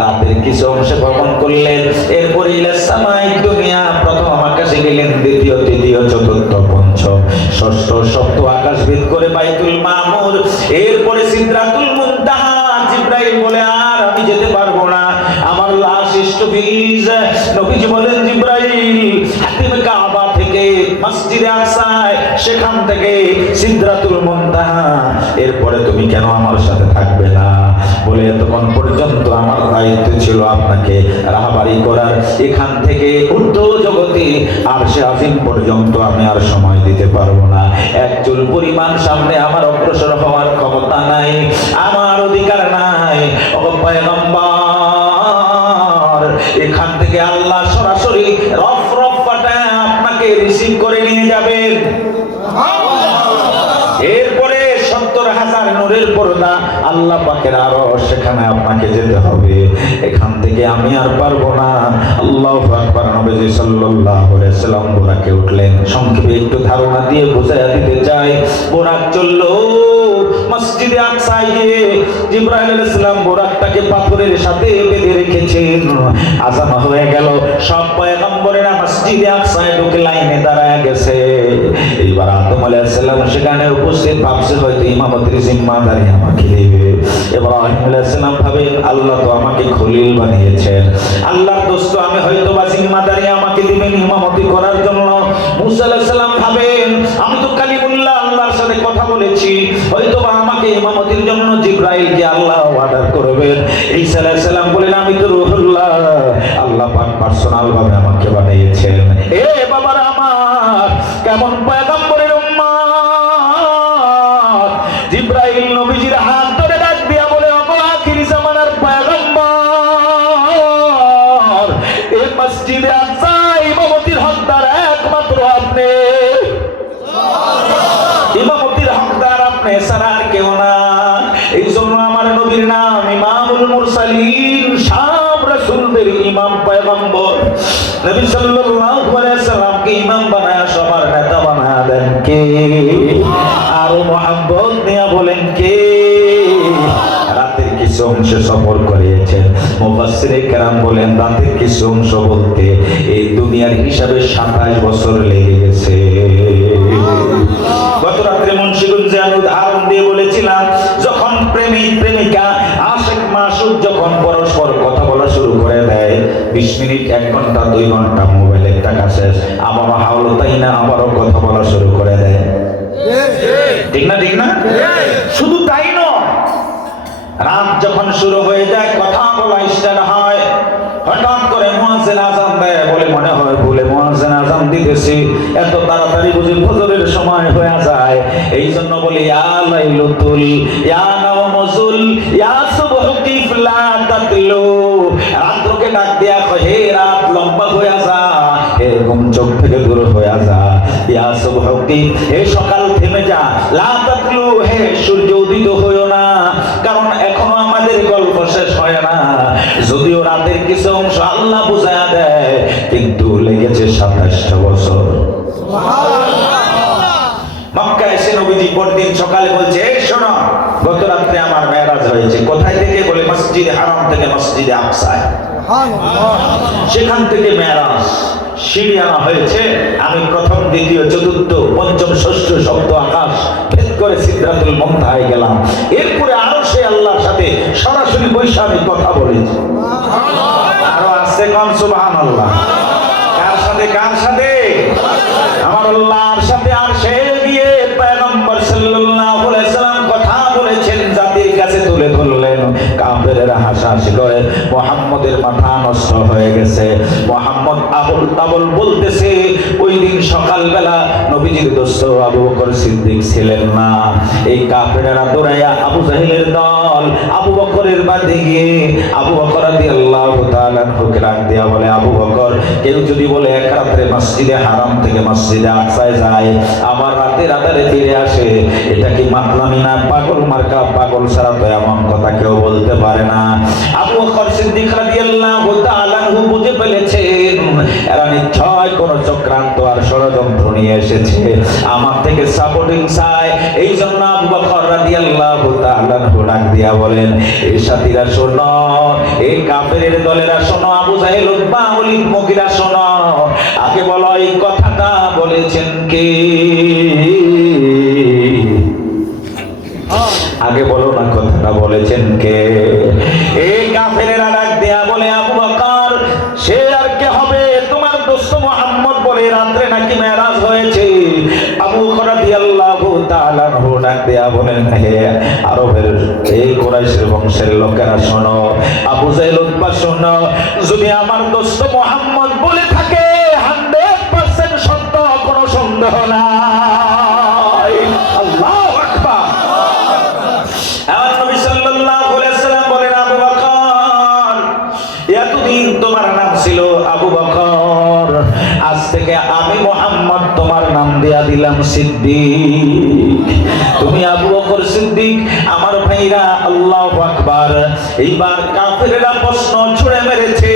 রাতের কিছু অংশে ভ্রমণ করলেন। এরপরে ইলাসামাই দুনিয়া, প্রথম আকাশে গেলেন, দ্বিতীয়, তৃতীয়, চতুর্থ, পঞ্চম, ষষ্ঠ, সপ্তম আকাশ ভেদ করে বাইতুল মামুর, এরপরে সিদরাতুল মুনতাহা। জিবরাইল বলে আর আমি যেতে পারবো না, আমার লাশ ইষ্টভিজ। নবীজি বলেন জিবরাইল, হাতিমে কাবা থেকে মসজিদে আকসায়, সেখান থেকে সিদরাতুল মুনতাহা, এরপরে তুমি কেন আমার সাথে থাকবে না? বলে এতক্ষণ পর্যন্ত আমার দায়িত্ব ছিল আপনাকে রাহবারি করার, এখান থেকে ঊর্ধ্ব জগতে আরশে আজিম পর্যন্ত আমি আর সময় দিতে পারবো না। এক চুল পরিমাণ সামনে আমার অগ্রসর হওয়ার ক্ষমতা নাই, আমার অধিকার নাই। ও পয়গম্বর, এখান থেকে আল্লাহ সরাসরি রফ পাঠায় আপনাকে রিসিভ করে নিয়ে যাবেন। এরপরে 70,000 নূরের পর্দা, আল্লাহ পাকের আরশ, সেখানে আপনাকে যেতে হবে। এখান থেকে আমি আর পারবো না। আল্লাহু আকবার। নবীজি সাল্লাল্লাহু আলাইহি ওয়াসাল্লাম বোরাকে উঠলেন। সংক্ষেপে একটু ধারণা দিয়ে বুঝাইয়া দিতে চাই। বোরাক চলল মসজিদে আকসায় গিয়ে। জিবরাইল আলাইহিস সালাম বোরাকটাকে পাথরের সাথে বেঁধে রেখেছেন। আযান হয়ে গেল, সব পয়গম্বরেরা মসজিদে আকসায় ঢুকে লাইনে দাঁড়ায় গেছে। এইবার আদম আলাইহিস সালাম সেখানে উপস্থিত, ভাবছে হয়তো ইমামতির জিম্মাদারি আমাকে দেবে। ইব্রাহিম আলাইহিস সালাম ভাবেন আল্লাহ তো আমাকে খলিল বানিয়েছেন, আল্লাহর দোস্ত, আমি হয়তো বা জিম্মাদারি আমাকে দিবেন ইমামতি করার জন্য। মুসা আলাইহিস সালাম ভাবেন আমি তো কালিমুল্লাহ, আল্লাহর সাথে কথা বলেছি, হয়তো বা আমাকে ইমামতির জন্য জিবরাইলকে আল্লাহ অর্ডার করবেন। ঈসা আলাইহিস সালাম বলেন আমি তো রূহুল্লাহ, আল্লাহ পাক পার্সোনাল ভাবে আমাকে বানিয়েছেন। এ বাবারা আমার, কেমন পয়গম্বরের উম্মত! জিবরাইল নবীজির হাত ধরে ডাক দিয়া বলে, ওগো আখির জামানার পয়গম্বর, এই মসজিদে আকসা ইমামতির হকদার একমাত্র আপনি, ইমামতির হকদার আপনি ছাড়া আর কেউ না। এই জন্য আমার নবীর নাম ইমামুল মুরসালিন, সব রাসূলদের ইমাম পয়গম্বর। নবী সাল্লাল্লাহু আলাইহি সাল্লামকে ইমাম বানায়া সবার নেতা বানায়া দেন কে? আর মুহাব্বত নিয়া বলেন কে? রাতের কিছু অংশ সফর করিয়েছেন। মুফাসসিরে কেরাম বলেন রাতের কিছু অংশ বলতে এই দুনিয়ার হিসাবে 27 বছর লেগে গেছে। গত রাত্রে মুন্সিগঞ্জে আমি উদাহরণ দিয়ে বলেছিলাম, যখন প্রেমিক প্রেমিকা, আশিক মাসুক যখন পরস্পর কথা বলা শুরু করে দেয়, 20 মিনিট, 1 ঘন্টা, 2 ঘন্টা মোবাইলের টাকা শেষ, আবারও হাওলো তাই না, আবারও কথা বলা শুরু করে দেয়। ঠিক না? ঠিক না? শুধু তাই নয়, রাত যখন শুরু হয়ে যায়, কথা বলা স্টার্ট হয়, হঠাৎ করে মুয়াজ্জিন আযান দেয় বলে মনে হয় ভুলে মুয়াজ্জিন আযান দিতেছে, এত তাড়াতাড়ি বুঝি ফজরের সময় হয়ে যায়। এই জন্য বলি ইয়া লাইলাতুল, ইয়া নাওমুজুল, ইয়া সুবহু কিফ লা তাতলু। রাতকে ডাক দেয়া কয়, হে রাত লম্বা হয়ে যা, হে ঘুম চোখ থেকে দূর হয়ে যা। ইয়া সুবহু কিফ, হে সকাল থেমে যা। লা তাতলু, হে সূর্য উদিত হইও না, কারণ এখনো আমাদের গল্প শেষ হয় না। যদিও রাতের কিছু অংশ আল্লাহ বুঝায়া দেয়, কিন্তু লেগেছে 27টা বছর। মক্কা এসে নবীজি পরদিন সকালে বলছে, এই শোনো, গত রাত্রে আমার মেরাজ হয়েছে। কোথায় থেকে? বলে মসজিদে হারাম থেকে মসজিদে আকসায়। সেখান থেকে মেরাজ সিঁড়ি আনা হয়েছে। আমি প্রথম, দ্বিতীয়, চতুর্থ, পঞ্চম, ষষ্ঠ, সপ্ত আকাশ ভেদ করে সিদরাতুল মুনতাহায় গেলাম। এরপরে আরো সে আল্লাহর সাথে সরাসরি বৈশা আমি কথা বলেছি। আরো আসছে কম সুবহানাল্লাহ। কার সাথে? কার সাথে? আমার আল্লাহর সাথে। আর সে গিয়ে পয়গম্বর সাল্লাল্লাহু আলাইহি সাল্লাম কথা বলেছেন, জাতির কাছে তুলে ধরলেন। কাফেরেরা হাসাহাসি করে, মুহাম্মদের মাথা নষ্ট হয়ে গেছে, মুহাম্মদ আবুল তাবুল বলতেছে। ওই দিন সকালবেলা নবীজির দোস্ত আবু বকর সিদ্দিক ছিলেন না। এই কাফেরেরা দৌড়াইয়া আবু জাহেলের দল আবু বকরের বাড়িতে গিয়ে আবু বকর রাদিয়াল্লাহু তাআলা আনহুকে ডাক দিয়া বলে, আবু বকর, কেউ যদি বলে এক রাত্রে মসজিদে হারাম থেকে মসজিদে আকসায় যায়, আবার রাতের আধারে ফিরে আসে, এটা কি মাতলামি না? পাগল মার্কা, পাগল ছাড়া তো এমন কথা কেউ বলতে পারে না। আবু বকর সিদ্দিক রাদিয়াল্লাহু তাআলা আনহু বুঝে ফেলেছেন, এরা নিশ্চয় কোন চক্রান্ত আর ষড়যন্ত্র নিয়ে এসেছে, আমার থেকে সাপোর্টিং চায়। এই জন্য আবু বকর রাদিয়াল্লাহু তাআলা আনহু ডাক দিয়া বলেন, এই সাথীরা শোনো, এই কাফেরের দলেরা শোনো, আবু জাহেল, উতবা, ওলীদ, মুগীরা শোনো, আগে বলো এই কথাটা বলেছেন কে? আগে বলো না, কথাটা বলেছেন কে? এই কাফেরেরা ডাক দেয়া বলে, আবু বকর, সে আর কে হবে? তোমার দোস্ত মুহাম্মদ বলে রাত্রে নাকি মেরাজ হয়েছে। আবু বকর রাদিয়াল্লাহু তাআলা আনহু ডাক দেয়া বলেন, হে আরবের এই কুরাইশের বংশের লোকেরা শোনো, আবু জাহেল, উতবা শোনো, যদি আমার দোস্ত মুহাম্মদ বলে থাকে 100% সত্য, কোনো সন্দেহ নাই। আল্লাহু আকবার। আমার নবী সাল্লাল্লাহু আলাইহি সাল্লাম বলেন, আবু বকর, এতদিন তোমার নাম ছিল আবু বকর, আজ থেকে আমি মুহাম্মদ তোমার নাম দিয়া দিলাম সিদ্দিক। তুমি আবু বকর সিদ্দিক। আমার ভাইরা, আল্লাহু আকবার। এইবার কাফেরেরা প্রশ্ন ছুড়ে মেরেছে,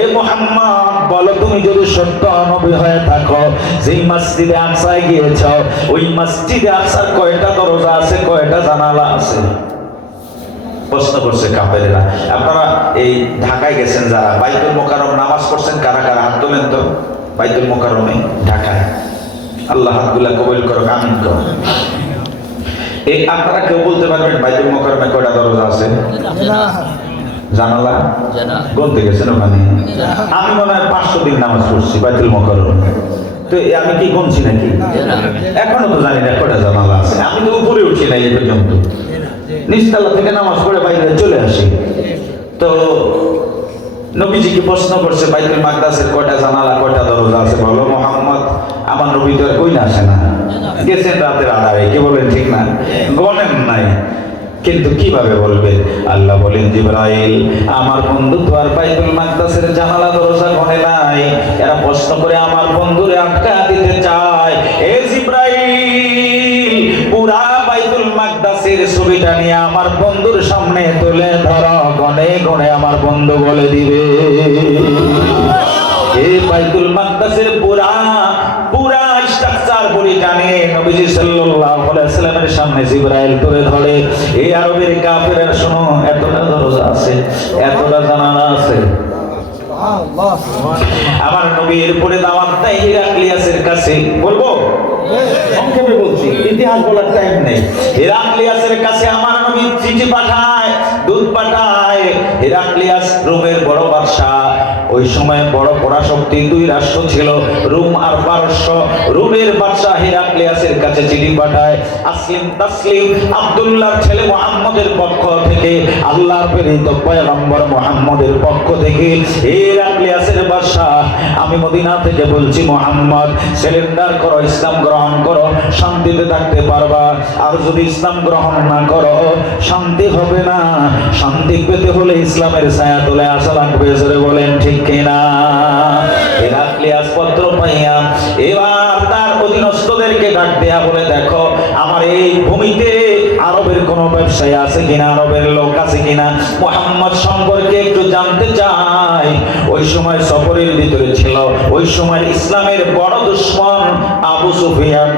এ মুহাম্মদ, বলো তুমি যদি সত্য নবী হয়ে থাকো, যেই মসজিদে আকসায় গিয়েছ, ওই মসজিদে আকসার কয়টা দরজা আছে, কয়টা জানালা আছে? প্রশ্ন করছে কাফেরেরা। আপনারা এই ঢাকায় গেছেন যারা, বাইতুল মোকাররম নামাজ পড়ছেন কারা কারা? হাত তোলেন তো। বাইতুল মোকাররমে ঢাকায়, আল্লাহ হাতগুলা কবুল করুক, আমিন করো। এই আপনারা কেউ বলতে পারবেন বাইতুল মোকাররমে কয়টা দরজা আছে? জানালা গুনতে গেছেন ওখানে? আমি মনে হয় 500 দিন নামাজ পড়ছি বাইতুল মোকাররমে, তো আমি কি গুনছি নাকি? এখনো তো জানি না কয়টা জানালা আছে। আমি তো উপরে উঠি না এই পর্যন্ত, নিচতলা থেকে নামাজ পড়ে বাইরে চলে আসি। তো নবীজিকে প্রশ্ন করছে, বাইতুল মাকদাসের কয়টা জানালা, কয়টা দরজা আছে বলো। মুহাম্মদ, আমার নবী তো আর কই না আসে না, গেছেন রাতের আধারে, কি বলেন ঠিক না? গণেন নাই, কিন্তু কিভাবে বলবে? আল্লাহ বলেন, জিবরাইল, আমার বন্ধু তো আর বাইতুল মাকদাসের জানালা দরজা গণে নাই, এরা প্রশ্ন করে আমার বন্ধুরে আটকা দিতে চায়। এ জিবরাইল, পুরা বাইতুল মাকদাসের ছবিটা নিয়ে আমার বন্ধুর সামনে তুলে ধরো, গনে গনে আমার বন্ধু বলে দিবে। এই বাইতুল মাকদাসের পুরা স্ট্রাকচার বলি জানে নবীজি সাল্লাল্লাহু আলাইহি ওয়াসাল্লামের সামনে জিবরাইল তুলে ধরে। এই আরবের কাফেররা শোনো, এতটা দরজা আছে, এতটা জানালা আছে। আমার নবীর পরে দাওয়াত দেয় হিরাক্লিয়াসের কাছে। বলবো? সংক্ষেপে বলছি, ইতিহাস বলার টাইম নেই। হিরাক্লিয়াসের কাছে আমার নবী চিঠি পাঠায়, দূত পাঠায়। হিরাক্লিয়াস রোমের বড় বাদশা। ওই সময় বড় পরাশক্তি 2 রাষ্ট্র ছিল, রোম আর পারস্য। রোমের বাদশা হিরাক্লিয়াসের কাছে চিঠি পাঠায়, আসলিম তাসলিম আব্দুল্লাহর ছেলে মুহাম্মদের পক্ষ থেকে, আল্লাহর প্রেরিত পয়গম্বর মুহাম্মদের পক্ষ থেকে। হিরাক্লিয়াসের বাদশা, আমি মদিনা থেকে বলছি, মুহাম্মদ সারেন্ডার করো, ইসলাম গ্রহণ করো, শান্তিতে থাকতে পারবা। আর যদি ইসলাম গ্রহণ না করো, শান্তি হবে না। শান্তি পেতে হলে ইসলামের ছায়া তলে আসা লাগবে। জোরে বলেন ঠিক কিনা? হেরাক্লিয়াস পত্র পাইয়া এবার তার অধীনস্থদেরকে ডাক দেয়া বলে, দেখো, আমার এই ভূমিতে ব্যবসায়ী আছে কিনা, আরবের লোক আছে কিনা, মুহাম্মদ সম্পর্কে একটু জানতে চাই। ওই সময় সফরের ভিতরে ছিল ওই সময় ইসলামের বড় দুশমন আবু সুফিয়ান।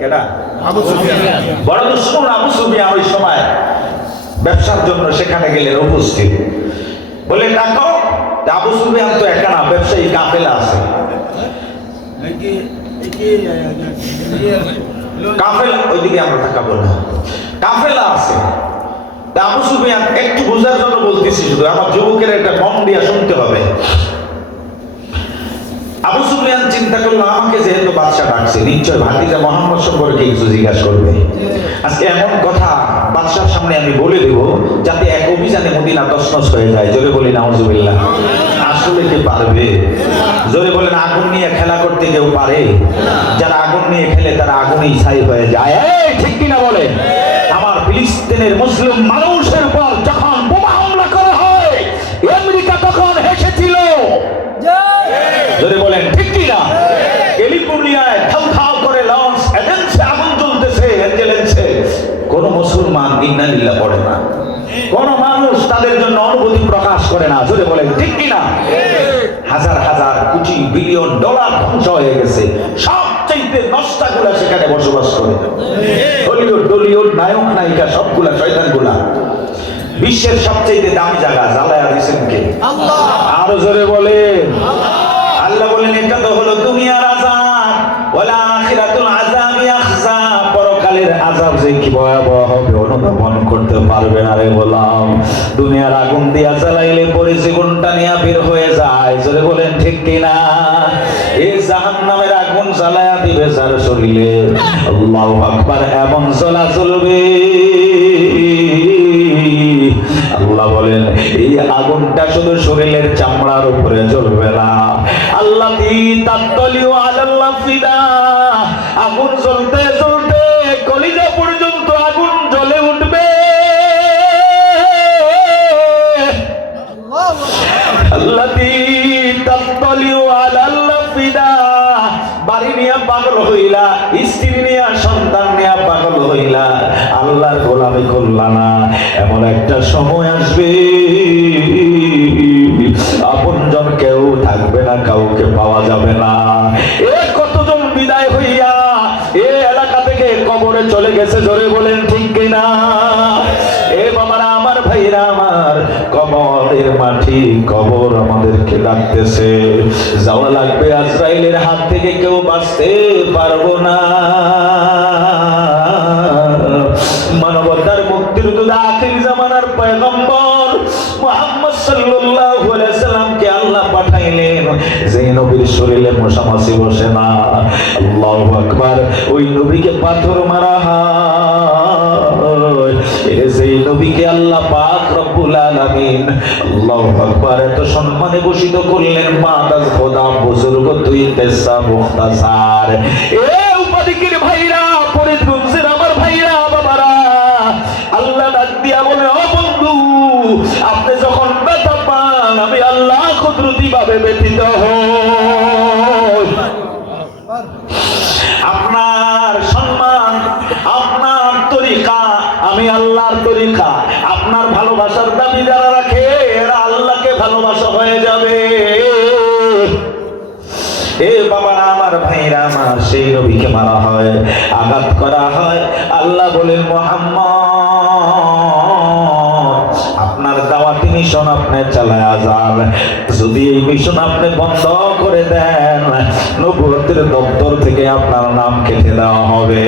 কেডা? আবু সুফিয়ান। বড় দুশমন আবু সুফিয়ান ওই সময় ব্যবসার জন্য সেখানে গেলেন উপস্থিত। বলে দেখো আবু সুফিয়ান তো একা না, ব্যবসায়ী কাফেলা আছে। কাফেলা ওইদিকে আমরা তাকাবো না, কাফেলা আছে। আবু সুফিয়ান একটু বোঝার জন্য বলতেছি, শুধু আমার যুবকের একটা মন দিয়া শুনতে হবে। আবু সুফিয়ান চিন্তা করলো আমাকে যেহেতু বাদশা ডাকছে, নিশ্চয় ভাতিজা মুহাম্মদ সম্পর্কে কিছু জিজ্ঞাসা করবে। আজকে এমন কথা বাদশার সামনে আমি বলে দেব যাতে এক অভিযানে মদিনা তছনছ হয়ে যায়। জোরে বলি নাউজুবিল্লাহ। আসলে কি পারবে? জোরে বলেন আগুন নিয়ে খেলা করতে কেউ পারে? যারা আগুন নিয়ে খেলে তারা আগুনেই ছাই হয়ে যায়। এই ঠিক কিনা বলে? আমার ফিলিস্তিনের মুসলিম মানুষের উপর যখন বোমা হামলা করা হয় আমেরিকা তখন হেসেছিল। জোরে বলেন ঠিক কিনা? ক্যালিফোর্নিয়ায় থাও করে লঞ্চ এজেন্সি আগুন জ্বলতেছে, এঞ্জেলেন্সে কোন মুসলমান ইন্না লিল্লাহ পড়ে না, কোন মানুষ তাদের জন্য অনুভূতি প্রকাশ করে না। জোরে বলেন ঠিক কিনা? হাজার হাজার কোটি বিলিয়ন ডলার ধ্বংস হয়ে গেছে, সবচেয়ে নষ্টাগুলা সেখানে বসবাস করে। হলিউড টলিউড নায়ক নায়িকা সবগুলা শয়তানগুলা। বিশ্বের সবচেয়ে দামি জায়গা জ্বালায়া দিয়েছেন কে? আল্লাহ। আরো জোরে বলেন আল্লাহ। বলেন এটা তো হলো দুনিয়ার আযাব, ওয়ালা আখিরাতুল আযাবি আখজা। পরকালের আযাব যে কি ভয়াবহ হবে অনুধাবন করতে পারবে না রে গোলাম। দুনিয়ার আগুন দিয়া জ্বালাইলে পরে জীবনটা নিয়ে বের হয়ে যায়। জোরে বলেন ঠিক কিনা? এই জাহান্নামের আগুন জ্বালায়া দিবে যার শরীরে, আল্লাহু আকবার, এমন জ্বলা জ্বলবে। আল্লাহ বলেন এই আগুনটা শুধু শরীরের চামড়ার উপরে জ্বলবে না, আল্লাহ তাত্তলিউ আলাল্লাহ ফিদা। আগুন জ্বলতে জ্বলতে কলিজা পর্যন্ত আগুন জ্বলে উঠবে। আল্লাহ তাত্তলিউ আলাল্লাহ ফিদা। বাড়ি নিয়ে পাগল হইলা, স্ত্রী নিয়ে সন্তান নিয়ে পাগল হইলা, আল্লাহর গোলামি করলা না। এমন একটা সময় আসবে আপনজন কেউ থাকবে না, কাউকে পাওয়া যাবে না। এ কতজন বিদায় হইয়া এ এলাকা থেকে কবরে চলে গেছে। জোরে বলেন ঠিক কিনা? এ বাবারা আমার, ভাইরা আমার, কবরের মাটি, কবর আমাদেরকে ডাকতেছে। যাওয়া লাগবে, আজরাইলের হাত থেকে কেউ বাঁচতে পারবো না। মানবতার মুক্তির দূত আখির জামানার পয়গম্বর মুহাম্মদ সাল্লাল্লাহু আলাইহি সাল্লামকে আল্লাহ পাঠাইলেন, যে নবীর শরীরে মশা মাছি বসে না। আল্লাহু আকবার। ওই নবীকে পাথর মারা হয়, সেই নবীকে আল্লাহ পাক রব্বুল আলামিন আল্লাহু আকবার এত সম্মানে ভূষিত করলেন। মাদাজ খোদা বুজুর্গ তুই তেসা মুখতাসার। এ উপাধিকের ভাইরা, ফরিদগঞ্জের আমার ভাইরা, বাবারা, আল্লাহ ডাক দিয়া বলে ও বন্ধু, আপনি যখন ব্যথা পান আমি আল্লাহ কুদরতি ভাবে ব্যথিত হই। আপনার সম্মান, আপনার তরিকা আমি আল্লাহর তরিকা। আপনার ভালোবাসার দাবি যারা রাখে এরা আল্লাহকে ভালোবাসা হয়ে যাবে। এ বাবারা আমার, ভাইরা আমার, সেই নবীকে মারা হয়, আঘাত করা হয়। আল্লাহ বলেন মুহাম্মদ আপনার দাওয়াতি মিশন আপনি চালায়া যান। যদি এই মিশন আপনি বন্ধ করে দেন নবুয়তের দপ্তর থেকে আপনার নাম কেটে দেওয়া হবে।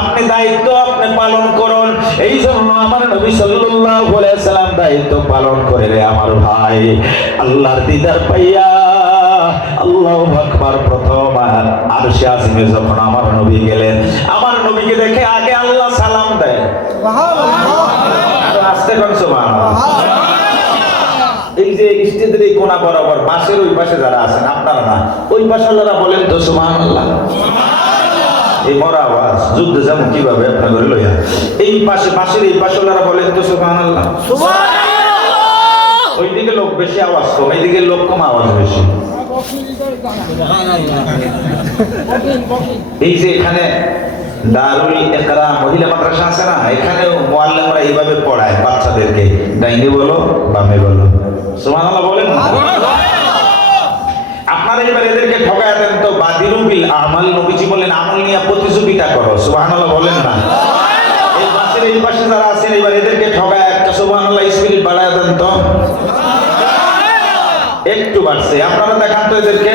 আপনি দায়িত্ব আপনি পালন করুন। এই জন্য আমার নবী সাল্লাল্লাহু আলাইহি সাল্লাম দায়িত্ব পালন করে রে আমার ভাই। আল্লাহর দিদার পাইয়া আল্লাহু আকবার প্রথম আরশে আজিমে যখন আমার নবী গেলেন, আমার নবীকে দেখে আগে আল্লাহ সালাম দেয়। সুবহানাল্লাহ। আর আস্তে করে সুবহানাল্লাহ। এই যে স্টেজের এই কোণা বরাবর পাশের ওই পাশে যারা আছেন, আপনারা না, ওই পাশে যারা বলেন তো সুবহানাল্লাহ। এই মরা আওয়াজ যুদ্ধে যেমন কিভাবে আপনার ধরে লইয়া এই পাশে পাশের এই পাশে যারা বলেন তো সুবহানাল্লাহ। সুবহানাল্লাহ। ওইদিকে লোক বেশি আওয়াজ কম, এইদিকে লোক কম আওয়াজ বেশি। এই যে এখানে দারুল ইকরা মহিলা মাদ্রাসা আছে না, এখানেও মুআল্লিমরা এইভাবে পড়ায় বাচ্চাদেরকে, ডাইনে বলো বামে বলো, সুবহানাল্লাহ বলেন না? আপনারা এবার এদেরকে ঠকায় দেন তো, বাদিরু বিল আমাল, নবীজি বলেন আমল নিয়ে প্রতিযোগিতা করো, সুবহানাল্লাহ বলেন না? এই বাসের এই পাশে যারা আছেন এবার এদেরকে ঠকায় একটা সুবহানাল্লাহ স্পিরিট বাড়ায় দেন তো, একটু বাড়ছে, আপনারা দেখান তো এদেরকে।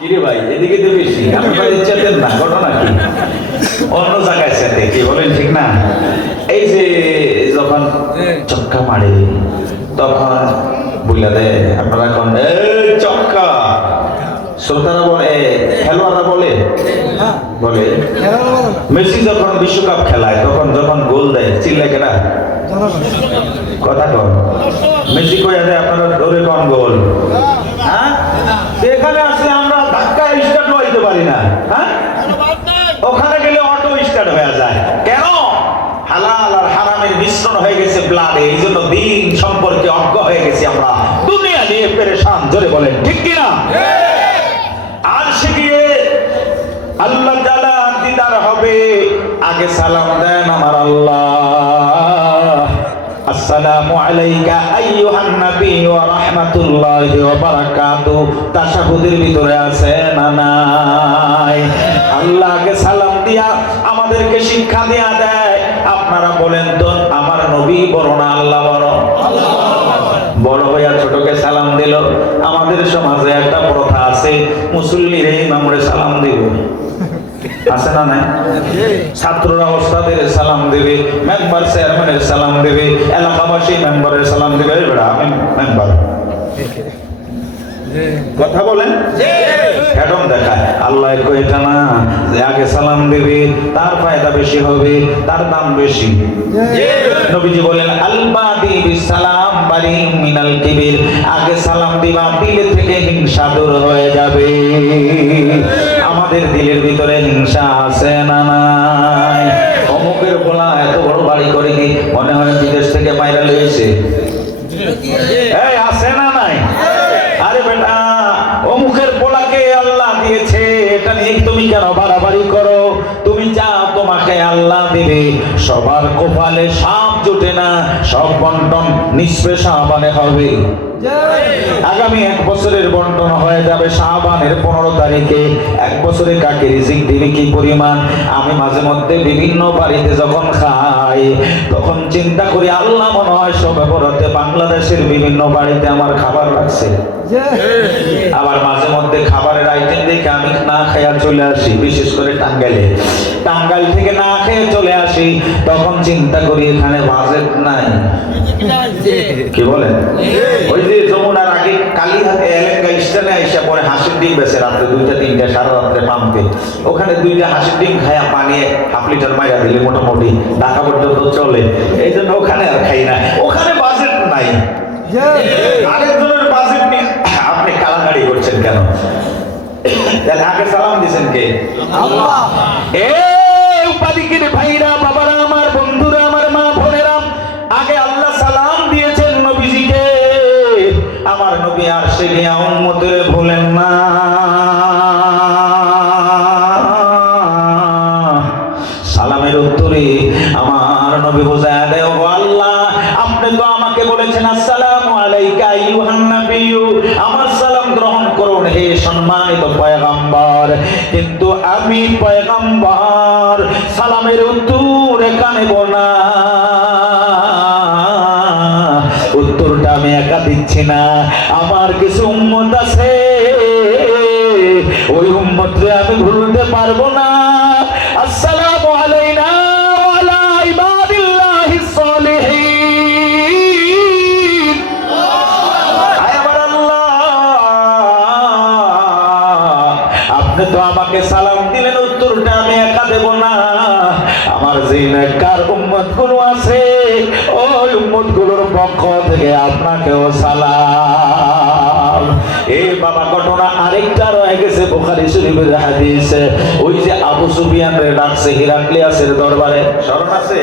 কিরে ভাই এদিকে তো বেশি, আপনারা ইচ্ছাতেন না, ঘটনা কি? অন্য জায়গায় সাথে কি বলেন, ঠিক না? এই যে যখন চক্কা মারে তখন বুঝলা দে, আপনারা কোন চক্কা, শ্রোতারা বলে, খেলোয়াড়রা বলে, বলে মেসি যখন বিশ্বকাপ খেলায় তখন যখন গোল দেয় চিল্লায় কেনা কথা কন, মেসি কইয়া দেয় আপনারা ধরে কোন গোল, হ্যাঁ? এখানে আসলে আমরা ধাক্কা স্টার্ট হইতে পারি না, হ্যাঁ? ওখানে গেলে অটো স্টার্ট হয়ে যায়, কেন? হালাল আর হারামের মিশ্রণ হয়ে গেছে ব্লাডে, এই জন্য দিন সম্পর্কে অজ্ঞ হয়ে গেছি আমরা, দুনিয়া নিয়ে পেরেশান, জোরে বলেন ঠিক কিনা? আর সে গিয়ে আল্লাহ তাআলা দিদার হবে, আগে সালাম দেন আমার আল্লাহ, আসসালামু আলাইকা আইয়ুহান নবী ওয়া রাহমাতুল্লাহি ওয়া বারাকাতুহু, তাশাহুদের ভিতরে আছে না নাই? আল্লাহকে সালাম দিয়া আমাদেরকে শিক্ষা দেয়া দেয়, আপনারা বলেন তো আমার নবী বড় না আল্লাহ বড়? বড় হইয়া ছোটকে সালাম দিল। আমাদের সমাজে একটা প্রথা আছে, মুসল্লিরে ইমামরে সালাম দিব, আছে না নাই? ছাত্ররা ওস্তাদের সালাম দেবে, মেম্বার চেয়ারম্যানের সালাম দেবে, এলাকাবাসী মেম্বারের সালাম দেবে, আমি মেম্বার, কথা বলেন, এরকম দেখায়। আল্লাহ কইটা না যে আগে সালাম দেবে, তার ফায়দা বেশি হবে, তার দাম বেশি। নবীজি বলেন আল বাদি বিসালাম বারি মিনাল কিবির, আগে সালাম দিবা, দিল থেকে হিংসা দূর হয়ে যাবে। আমাদের দিলের ভিতরে হিংসা আছে না নাই? অমুকের বলা এত বড় বাড়ি করে কি মনে হয় বিদেশ থেকে বাইরে লইছে, এই আছে না নাই? আরে বেটা, অমুকের পোলাকে আল্লাহ দিয়েছে, এটা নিয়ে তুমি কেন বাড়াবাড়ি করো? তুমি যাও, তোমাকে আল্লাহ দিবে। সবার কপালে সাপ জুটে না, সব বন্টন নিসফে শাবানে হবে। আগামী 1 বছরের বন্টন হয়ে যাবে শাবানের 15 তারিখে। 1 বছরে কাকে রিজিক দিবে কি পরিমাণ? আমি মাঝে মধ্যে বিভিন্ন বাড়িতে যখন খাই তখন চিন্তা করি, আল্লাহ মনে হয় সবে বরাতে বাংলাদেশের বিভিন্ন বাড়িতে আমার খাবার লাগছে। আবার মাঝে মধ্যে খাবারের আইটেম দেখে আমি না খাইয়া চলে আসি, বিশেষ করে টাঙ্গাইল থেকে না খেয়ে চলে আসি, তখন চিন্তা করি এখানে বাজেট নাই। কি বলেন? ওই যে যমুনার আগে কালীহাটে এলাকা স্টেশনে আইসা পরে হাঁসের ডিম বেছে রাত্রে 2টা 3টা সারা রাত্রে পাম্পে, ওখানে 2টা হাঁসের ডিম খাইয়া পানি 1/2 লিটার মাইরা দিলে মোটামুটি ঢাকা পর্যন্ত চলে। এই জন্য ওখানে আর খাই না, ওখানে বাজেট নাই। আরেকজনের বাজেট নিয়ে আপনি কালাকাড়ি করছেন কেন? আগে সালাম দিয়েছেন কে? আল্লাহ। উপাধিকের ভাইরা, বাবারা আমার, বন্ধুরা আমার, মা বোনেরা, আগে আল্লাহ সালাম দিয়েছেন নবীজিকে। আমার নবী আর সে নিয়ে উম্মতের ভুলেন না। সালামের উত্তরে আমার নবী বোঝায় দেয়, ও আল্লাহ, আপনি তো আমাকে বলেছেন আসসালামু আলাইকা আইয়ুহান নাবিয়্যু, আমার সালাম গ্রহণ করুন হে সম্মানিত পয়গম্বর। কিন্তু আমি পয়গম্বর, সালামের উত্তর এখানে বলা, উত্তরটা আমি একা দিচ্ছি না, আমার কিছু উম্মত আছে, ওই উম্মতকে আমি ভুলতে পারবো না। আসসালামু আলাইনা ওয়া আলা ইবাদিল্লাহিস সালিহিন। আবার আল্লাহ, আপনি তো আমাকে সালাম দিলেন, উত্তরটা আমি একা দেব না, আমার যে নেককার উম্মত গুলো আছে ওই উম্মত গুলোর পক্ষ থেকে আপনাকেও সালাম। এই বাবা, ঘটনা আরেকটা রয়ে গেছে বুখারী শরীফের হাদিস। ওই যে আবু সুফিয়ান রে ডাকছে হিরাক্লিয়াসের দরবারে, স্মরণ আছে?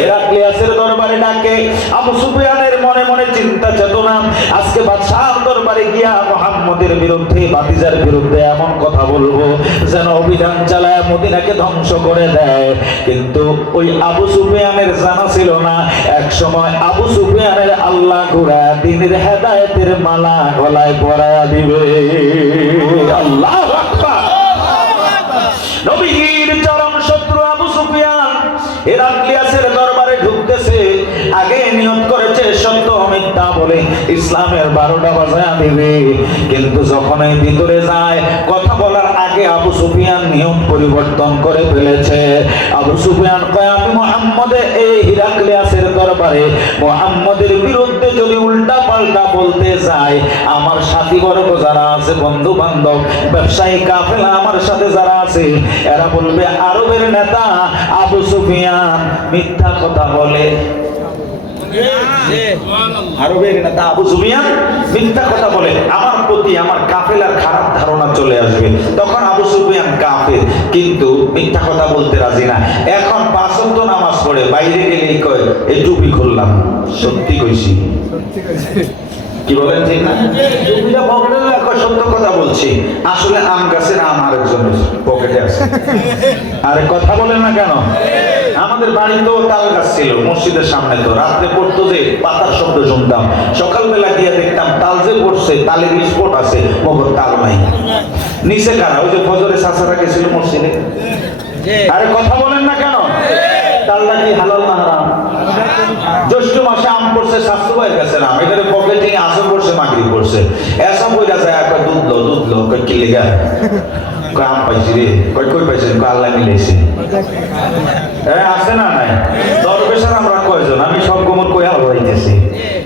হিরাক্লিয়াসের দরবারে ডাকে, আবু সুফিয়ানের মনে মনে চিন্তা চেতনা, আজকে বাদশাহর দরবারে গিয়া মুহাম্মদের বিরুদ্ধে, ভাতিজার বিরুদ্ধে এমন কথা বলবো যেন অভিযান চালায় মদিনাকে ধ্বংস করে দেয়। কিন্তু ওই আবু সুফিয়ানের জানা ছিল না এক সময় আবু সুফিয়ানের আল্লাহ ঘুরা দিনের হেদায়েতের মালা গলায় পরায়া দিবে। আল্লাহু আকবার। নবীর চরম শত্রু আবু সুফিয়ান হেরাক্লিয়াসের দরবারে ঢুকতেছে, আগে নিয়ত করেছে সত্য মিথ্যা বলে ইসলামের 12টা বাজায়া দিবে। কিন্তু যখন এই ভিতরে যায়, কথা বলার আগে আবু সুফিয়ান নিয়ত পরিবর্তন করে ফেলেছে। আবু সুফিয়ান কয়, আমি মুহাম্মদের এই হেরাক্লিয়াসের দরবারে মুহাম্মদের বিরুদ্ধে যদি উল্টা পাল্টা বলতে যাই, আমার সাথীবর্গ যারা আছে, বন্ধু বান্ধব, ব্যবসায়ী কাফেলা আমার সাথে যারা আছে, এরা বলবে আরবের নেতা আবু সুফিয়ান মিথ্যা কথা বলে। আরবের নেতা আবু সুফিয়ান মিথ্যা কথা বলে, আমার প্রতি আমার কাফেলার খারাপ ধারণা চলে আসবে। তখন আবু সুফিয়ান কাফের, কিন্তু মিথ্যা কথা বলতে রাজি না। এখন 5 ওয়াক্ত নামাজ পড়ে বাইরে গেলেই কয় এই টুপি খুললাম, সত্যি কইছি। কি বলেন ঠিক না? টুপিটা পকেটে রাখো, সত্য কথা বলছি। আসলে আম গাছের আম আরেকজনের পকেটে আছে। আরে কথা বলেন না কেন? আমাদের বাড়িতেও তাল গাছ ছিল মসজিদের সামনে, তো রাত্রে পড়তো যে পাতার শব্দ শুনতাম, সকালবেলা গিয়ে দেখতাম তাল যে পড়ছে, তালের স্পট আছে, মগর তাল নাই। নিচে কারা? ওই যে ফজরে চাচারা গেছিল মসজিদে। আরে কথা বলেন না কেন? তালটা কি হালাল না হারাম? জ্যৈষ্ঠ মাসে আম পড়ছে, স্বাস্থ্য ভাইয়ের কাছে আম, এখানে পকেটে আসর পড়ছে, মাগরিব পড়ছে, এসব বইটা যায় একটা দুধ লো কি লেগা আম পাইছি রে, কই পাইছেন? আল্লাহ মিলেছে। আছে না নাই? দরবেশার আমরা কয়জন? আমি সব গোমর কইয়া হইতেছি।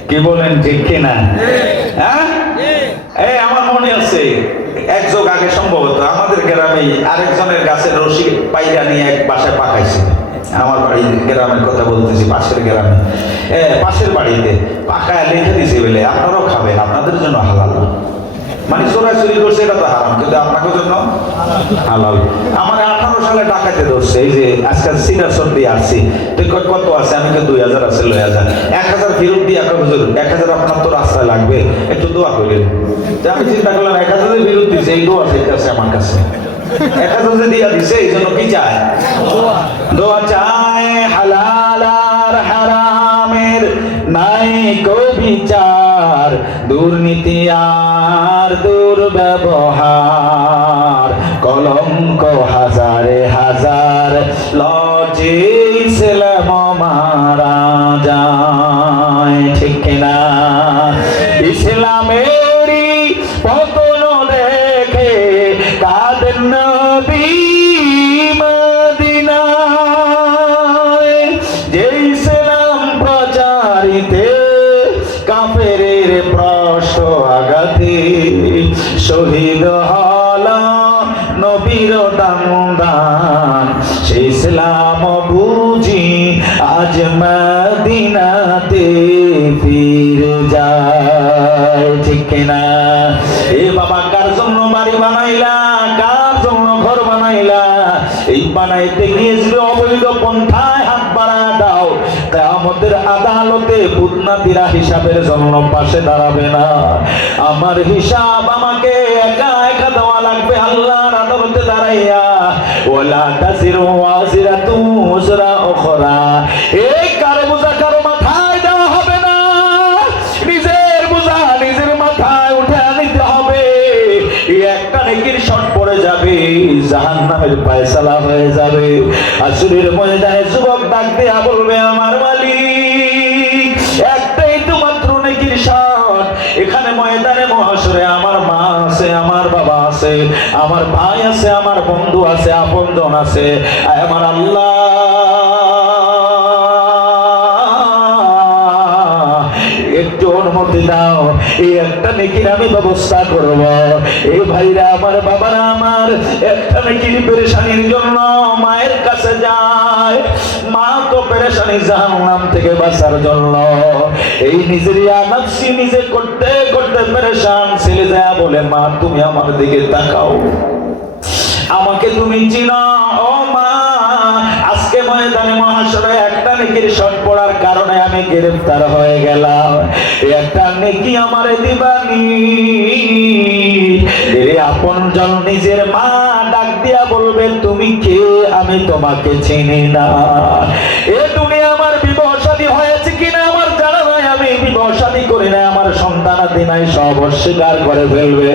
কি বলেন ঠিক কিনা? হ্যাঁ, এই আমার মনে আছে এক যুগ আগে সম্ভবত আমাদের গ্রামে আরেকজনের গাছের রশি পাইরা নিয়ে এক বাসায় পাকাইছে। আমার বাড়ির গ্রামের কথা বলতেছি, পাশের গ্রামে, পাশের বাড়িতে পাকায় লিখে দিছে বলে আপনারাও খাবেন, আপনাদের জন্য হালাল। মানে চোরাচুরি করছে, এটা তো হারাম, কিন্তু আপনাদের জন্য হালাল। আমার 18 সালে ডাকাতে ধরছে, এই যে আজকাল সিনার সর্দি আসছি, তুই কত আছে? আমি তো 2000 আছে, 1000 1000 ফেরত দিয়ে 1000 আপনার তো রাস্তায় লাগবে, একটু দোয়া করেন। আমি চিন্তা করলাম 1000 ফেরত দিচ্ছে, এই দোয়া চাইতেছে আমার কাছে, 1000 দিয়া দিছে, এই জন্য কি চায়? দোয়া চায়। হালাল আর হারামের নাই কো বিচার, দুর্নীতি আর দুর্ব্যবহার, কলঙ্ক হাজারে হাজার, লজ্জে ইসলাম মারা যায়। ঠিক কিনা? ইসলামেরই পতন দেখে কাদের নবী মদিনায়, যে ইসলাম প্রচারিতে কাফেরের প্রশ্ন আঘাতে শহীদ হল নবীর দান, সে ইসলাম বুঝি আজ মদিনাতে ফিরে যায়। ঠিক কিনা? এ বাবা, কার জন্য বাড়ি বানাইলা? কার জন্য ঘর বানাইলা? এই বানাইতে গিয়েছিল অবৈধ পন্থায় হাত বাড়া দাও, কিয়ামতের আদালতে পুতনাতিরা হিসাবের জন্য পাশে দাঁড়াবে না। আমার হিসাব আমাকে একা একা দেওয়া লাগবে আল্লাহর আদালতে দাঁড়াইয়া। ওয়ালা তাজিরু ওয়াজিরাতু উজরা উখরা, এই কারো বোঝা কারো মাথায় দেওয়া হবে না, নিজের বোঝা নিজের মাথায় উঠে নিতে হবে। একটা নেকির শট পড়ে যাবে, জাহান্নামের ফয়সালা হয়ে যাবে। আসরের ময়দানে যুবক ডাক দেয়া বলবে, আমার মালিক একটাই তো মাত্র নেকির শট, এখানে ময়দানে মহাশরে আমার মা আছে, আমার বাবা আছে, আমার ভাই আছে, আমার বন্ধু আছে, আপনজন আছে, আমার আল্লাহ একটু অনুমতি দাও, এই একটা নেকির আমি ব্যবস্থা করব। এই ভাইরা আমার, বাবারা আমার, একটা নেকির পেরেশানির জন্য মায়ের কাছে যায়। মা তো পেরেশানি জাহান্নাম থেকে বাঁচার জন্য এই নিজের নফসি নিজে করতে করতে পেরেশান। ছেলে যায় বলে, মা তুমি আমার দিকে তাকাও, আমাকে তুমি চিনো। ও মা, আজকে ময়দানে মহাশরে একটা নেকির শট পড়ার কারণে আমি আমি গ্রেফতার হয়ে গেলাম, একটা নেকি আমারে দিবানি। এর আপনজন নিজের মা ডাক দিয়া বলবে, তুমি কে? আমি তোমাকে চিনি না। এ দুনিয়া আমার বিবাহ শাদী হয়েছে কিনা আমার জানা নাই, আমি বিবাহ শাদী করি না, আমার সন্তানাদি নাই, সব অস্বীকার করে ফেলবে।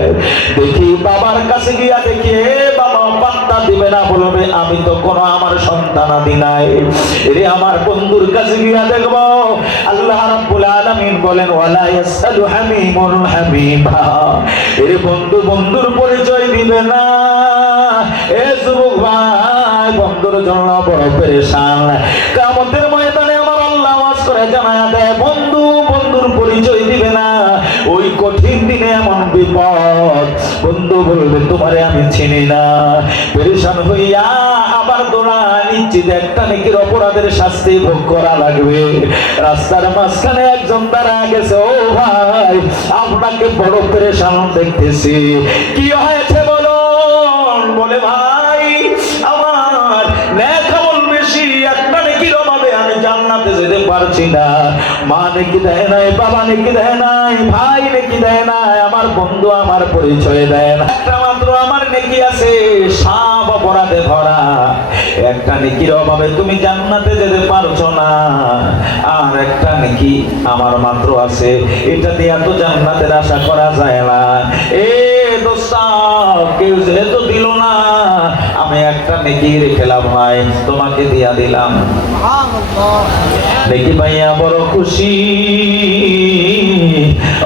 দেখি বাবার কাছে গিয়া দেখি, বাবা পাত্তা দিবে না, বলবে আমি তো কোনো আমার সন্তানাদি নাই। এরে আমার বন্ধুর কাছে গিয়া দেখব, আল্লাহ রাব্বুল আলামিন বলেন, ওয়ালা ইয়াসআলু হামিমুন হামিমা। এরে বন্ধু বন্ধুর পরিচয় দিবে না। এ যুবক ভাই, বন্ধুর জন্য বড় পেরেশান। কিয়ামতের ময়দানে আমার আল্লাহ ওয়াজ করে জানায়া দেয়, বন্ধু বন্ধুর পরিচয় দিবে না। ওই কঠিন দিনে এমন বিপদ, বন্ধু বলবে তোমারে আমি চিনি না। পেরেশান হইয়া আবার দৌড়া নিশ্চিত একটা নেকির অপরাধের শাস্তি ভোগ করা লাগবে। রাস্তার মাঝখানে একজন দাঁড়া গেছে, ও ভাই আপনাকে বড় পেরেশান দেখতেছি, কি হয়েছে বলুন? বলে ভাই আমার নেক আমল বেশি, একটা নেকির অভাবে আমি জান্নাতে যেতে পারছি না। মা নেকি দেয় নাই, বাবা নেকি দেয় নাই, ভাই নেকি দেয় নাই, আমার বন্ধু আমার পরিচয় দেয় না। একটা মাত্র আমার নেকি আছে, সব অপরাধে ভরা। একটা নেকির অভাবে তুমি জান্নাতে যেতে পারছো না, আর একটা নেকি আমার মাত্র আছে, এটা দিয়ে তো জান্নাতের আশা করা যায় না। এ দোস্ত, কেউ যেহেতু দিল না, আমি একটা নেকি রেখে লাভ নাই, তোমাকে দিয়া দিলাম। নেকি পাইয়া বড় খুশি,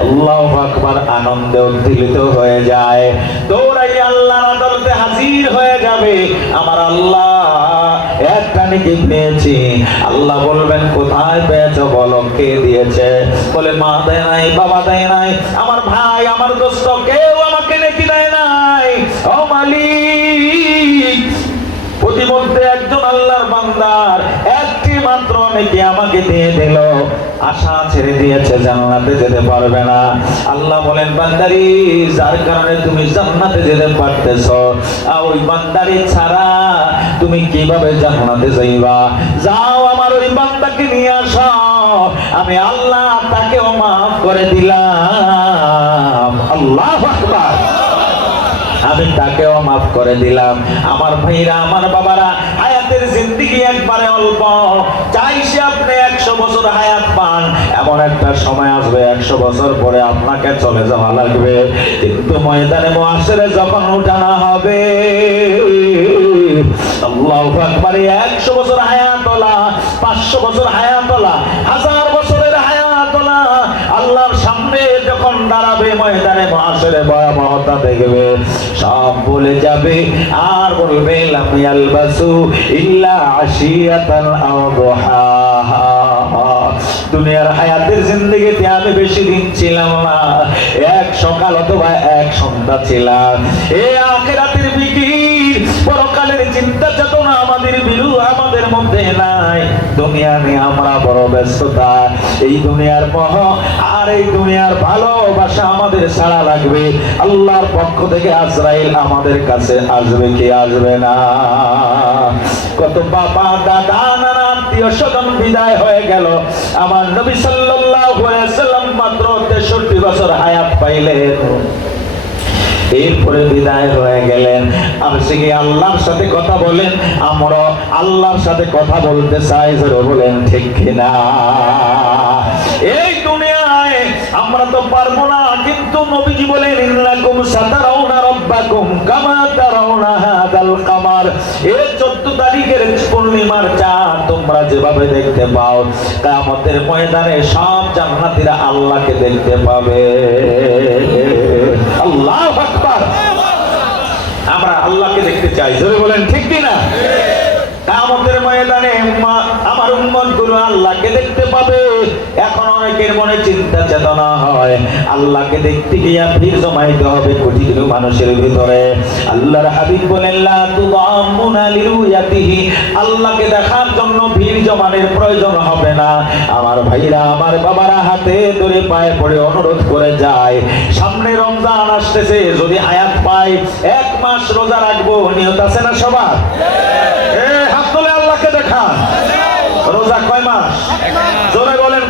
আল্লাহু আকবার, আনন্দে উদ্দীপিত হয়ে যায়, দৌড়াই আল্লাহর আদালতে হাজির হয়ে যাবে। আমার আল্লাহ একটা নেকি পেয়েছি। আল্লাহ বলবেন, কোথায় পেয়েছো বলো, কে দিয়েছে? বলে মা দেয় নাই, বাবা দেয় নাই, আমার ভাই আমার দোস্ত কেউ আমাকে নেকি দেয় নাই। ও মালিক, প্রতিমধ্যে একজন আল্লাহর বান্দার একটি মাত্র নেকি আমাকে দিয়ে দিল, আশা ছেড়ে দিয়েছে, জান্নাতে যেতে পারবে না। আল্লাহ বলেন, বান্দারি যার কারণে তুমি জান্নাতে যেতে পারতেছো, ওই বান্দারি ছাড়া তুমি কিভাবে জান্নাতে যাইবা? যাও আমার ওই বান্দাকে নিয়ে আসো, আমি আল্লাহ তাকেও মাফ করে দিলাম। আল্লাহু আকবার, আমি তাকেও মাফ করে দিলাম। আমার ভাইরা, আমার বাবারা, হায়াতের জিন্দেগি একবারে অল্প, চাইছে আপনি 100 বছর হায়াত পান, এমন একটা সময় আসবে 100 বছর পরে আপনাকে চলে যাওয়া লাগবে। কিন্তু ময়দানে মুহাশরে যখন উঠানো হবে, আল্লাহু আকবার, 100 বছর হায়াতওয়ালা, 500 বছর হায়াতওয়ালা, 1000 বছরের হায়াতওয়ালা আল্লাহর সামনে যখন দাঁড়াবে, ময়দানে মুহাশরে ভয়াবহতা দেখবে, সব বলে যাবে আর বলবে, লাম ইয়ালবাসু ইল্লা আশিয়াতান আও দুহাহা। দুনিয়ার হায়াতের জিন্দেগিতে আমি বেশি দিন ছিলাম না, এক সকাল অথবা এক সন্ধ্যা ছিলাম। এই আখিরাতের ফিকির, পরকালের চিন্তা চেতনা আমাদের মধ্যে নাই। দুনিয়া নিয়ে আমরা বড় ব্যস্ততা, এই দুনিয়ার মোহ আর এই দুনিয়ার ভালোবাসা আমাদের ছাড়া লাগবে। আল্লাহর পক্ষ থেকে আজরাইল আমাদের কাছে আসবে কি আসবে না? কত বাবা দাদা নানা আত্মীয় স্বজন বিদায় হয়ে গেল। আমার নবী সাল্লাল্লাহু আলাইহি ওয়াসাল্লাম মাত্র 63 বছর হায়াত পাইলেন, এরপরে বিদায় হয়ে গেলেন। আর সে কি আল্লাহর সাথে কথা বলেন? আমরা আল্লাহর সাথে কথা বলতে চাই, জোরে বলেন ঠিক কিনা? এই দুনিয়ায় আমরা তো পারবো না, কিন্তু নবীজি বলেন, ইন্নাকুম সাতারাউনা রাব্বাকুম কামা তারাউনা হাদাল কামার। এই 14 তারিখের পূর্ণিমার চাঁদ তোমরা যেভাবে দেখতে পাও, কিয়ামতের ময়দানে সব জান্নাতীরা আল্লাহকে দেখতে পাবে। আল্লাহু আকবার, আমরা আল্লাহকে দেখতে চাই, জোরে বলেন ঠিক কিনা? কিয়ামতের ময়দানে আমার উম্মতগুলো আল্লাহকে দেখতে পাবে। এখন অনেকের মনে চিন্তা চেতনা হয়, আল্লাহকে দেখতে গিয়ে ভিড় জমাইতে হবে কোটি কোটি মানুষের ভিতরে। আল্লাহর হাবিব বলেন, লা তুদাম্মুনা লিরুয়াতিহি, আল্লাহকে দেখার জন্য ভিড় জমানোর প্রয়োজন হবে না। আমার ভাইরা, আমার বাবারা, হাতে ধরে পায়ে পড়ে অনুরোধ করে যায়, সামনে রমজান আসতেছে, যদি হায়াত পাই 1 মাস রোজা রাখবো, নিয়ত আছে না সবার? হাত তুলে আল্লাহকে দেখা। রোজা কয় মাস? জোরে বলেন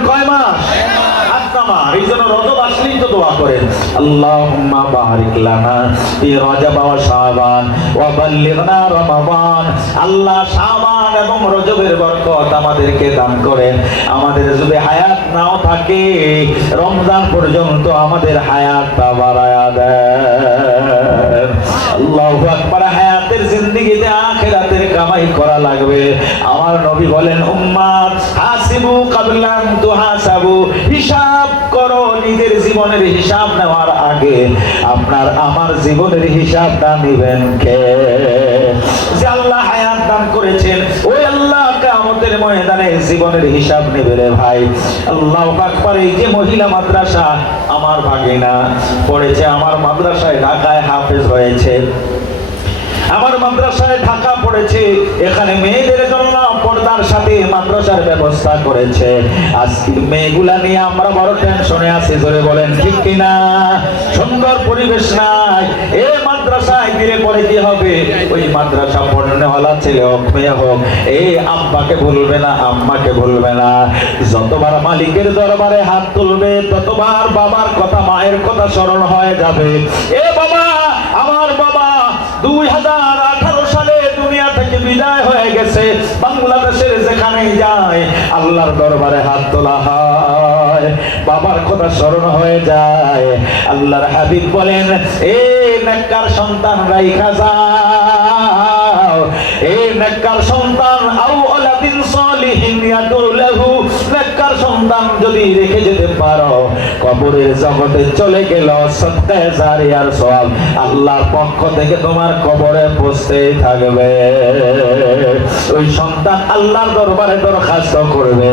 তো দোয়া করেন, আল্লাহুম্মা বারিক লানা ফি রজব ওয়া শাবান ওয়া বাল্লিগনা রমাদান। আল্লাহ শাবান এবং রজবের বরকত আমাদেরকে দান করেন। আমাদের যদি হায়াত নাও থাকে, রমজান পর্যন্ত আমাদের হায়াতটা বাড়ায়া দেন। আল্লাহু আকবার। হায়াতের জিন্দেগিতে আখিরাতের কামাই করা লাগবে। আমার নবী বলেন, উম্মাত হাসিবু ক্বাবলা আন তুহাসাবু, হিসাব করো। নিজের জীবনের হিসাব নেওয়ার আগে আপনার আমার জীবনের হিসাবটা নেবেন কে? যে আল্লাহ হায়াত দান করেছেন, ওই আল্লাহ কিয়ামতের ময়দানে জীবনের হিসাব নেবে রে ভাই। আল্লাহু আকবার। এই যে মহিলা মাদ্রাসা আমার ভাগিনা পড়েছে, আমার মাদ্রাসায় ঢাকায় হাফেজ হয়েছে, আমার মাদ্রাসায় ঢাকা পড়েছে, এখানে মেয়েদের জন্য পর্দার সাথে মাদ্রাসার ব্যবস্থা করেছে। আজকে মেয়েগুলা নিয়ে আমরা বড় টেনশনে আছি, জোরে বলেন ঠিক কিনা? সুন্দর পরিবেশ নাই। এই মাদ্রাসায় গিয়ে পরে কি হবে? ওই মাদ্রাসা পড়নেওয়ালা ছেলে হোক মেয়ে হোক, এই আব্বাকে বলবে না, আম্মাকে বলবে না। যতবার মালিকের দরবারে হাত তুলবে, ততবার বাবার কথা, মায়ের কথা স্মরণ হয়ে যাবে। এ বাবা, আমার বাবা 2018 সালে দুনিয়া থেকে বিদায় হয়ে গেছে। বাংলাদেশের যেখানেই যায় আল্লাহর দরবারে হাত তোলা হয়, বাবার কথা স্মরণ হয়ে যায়। আল্লাহর হাবিব বলেন, এ নেককার সন্তান রাইখা যাও, এ নেককার সন্তান আও ওয়ালাদিন সালিহিন ইয়াদুলাহু, নেককার সন্তান যদি রেখে যেতে পারো, কবরের জগতে চলে গেল, সদকায়ে জারিয়ার সওয়াব আল্লাহর পক্ষ থেকে তোমার কবরে পৌঁছতেই থাকবে। ওই সন্তান আল্লাহর দরবারে দরখাস্ত করবে।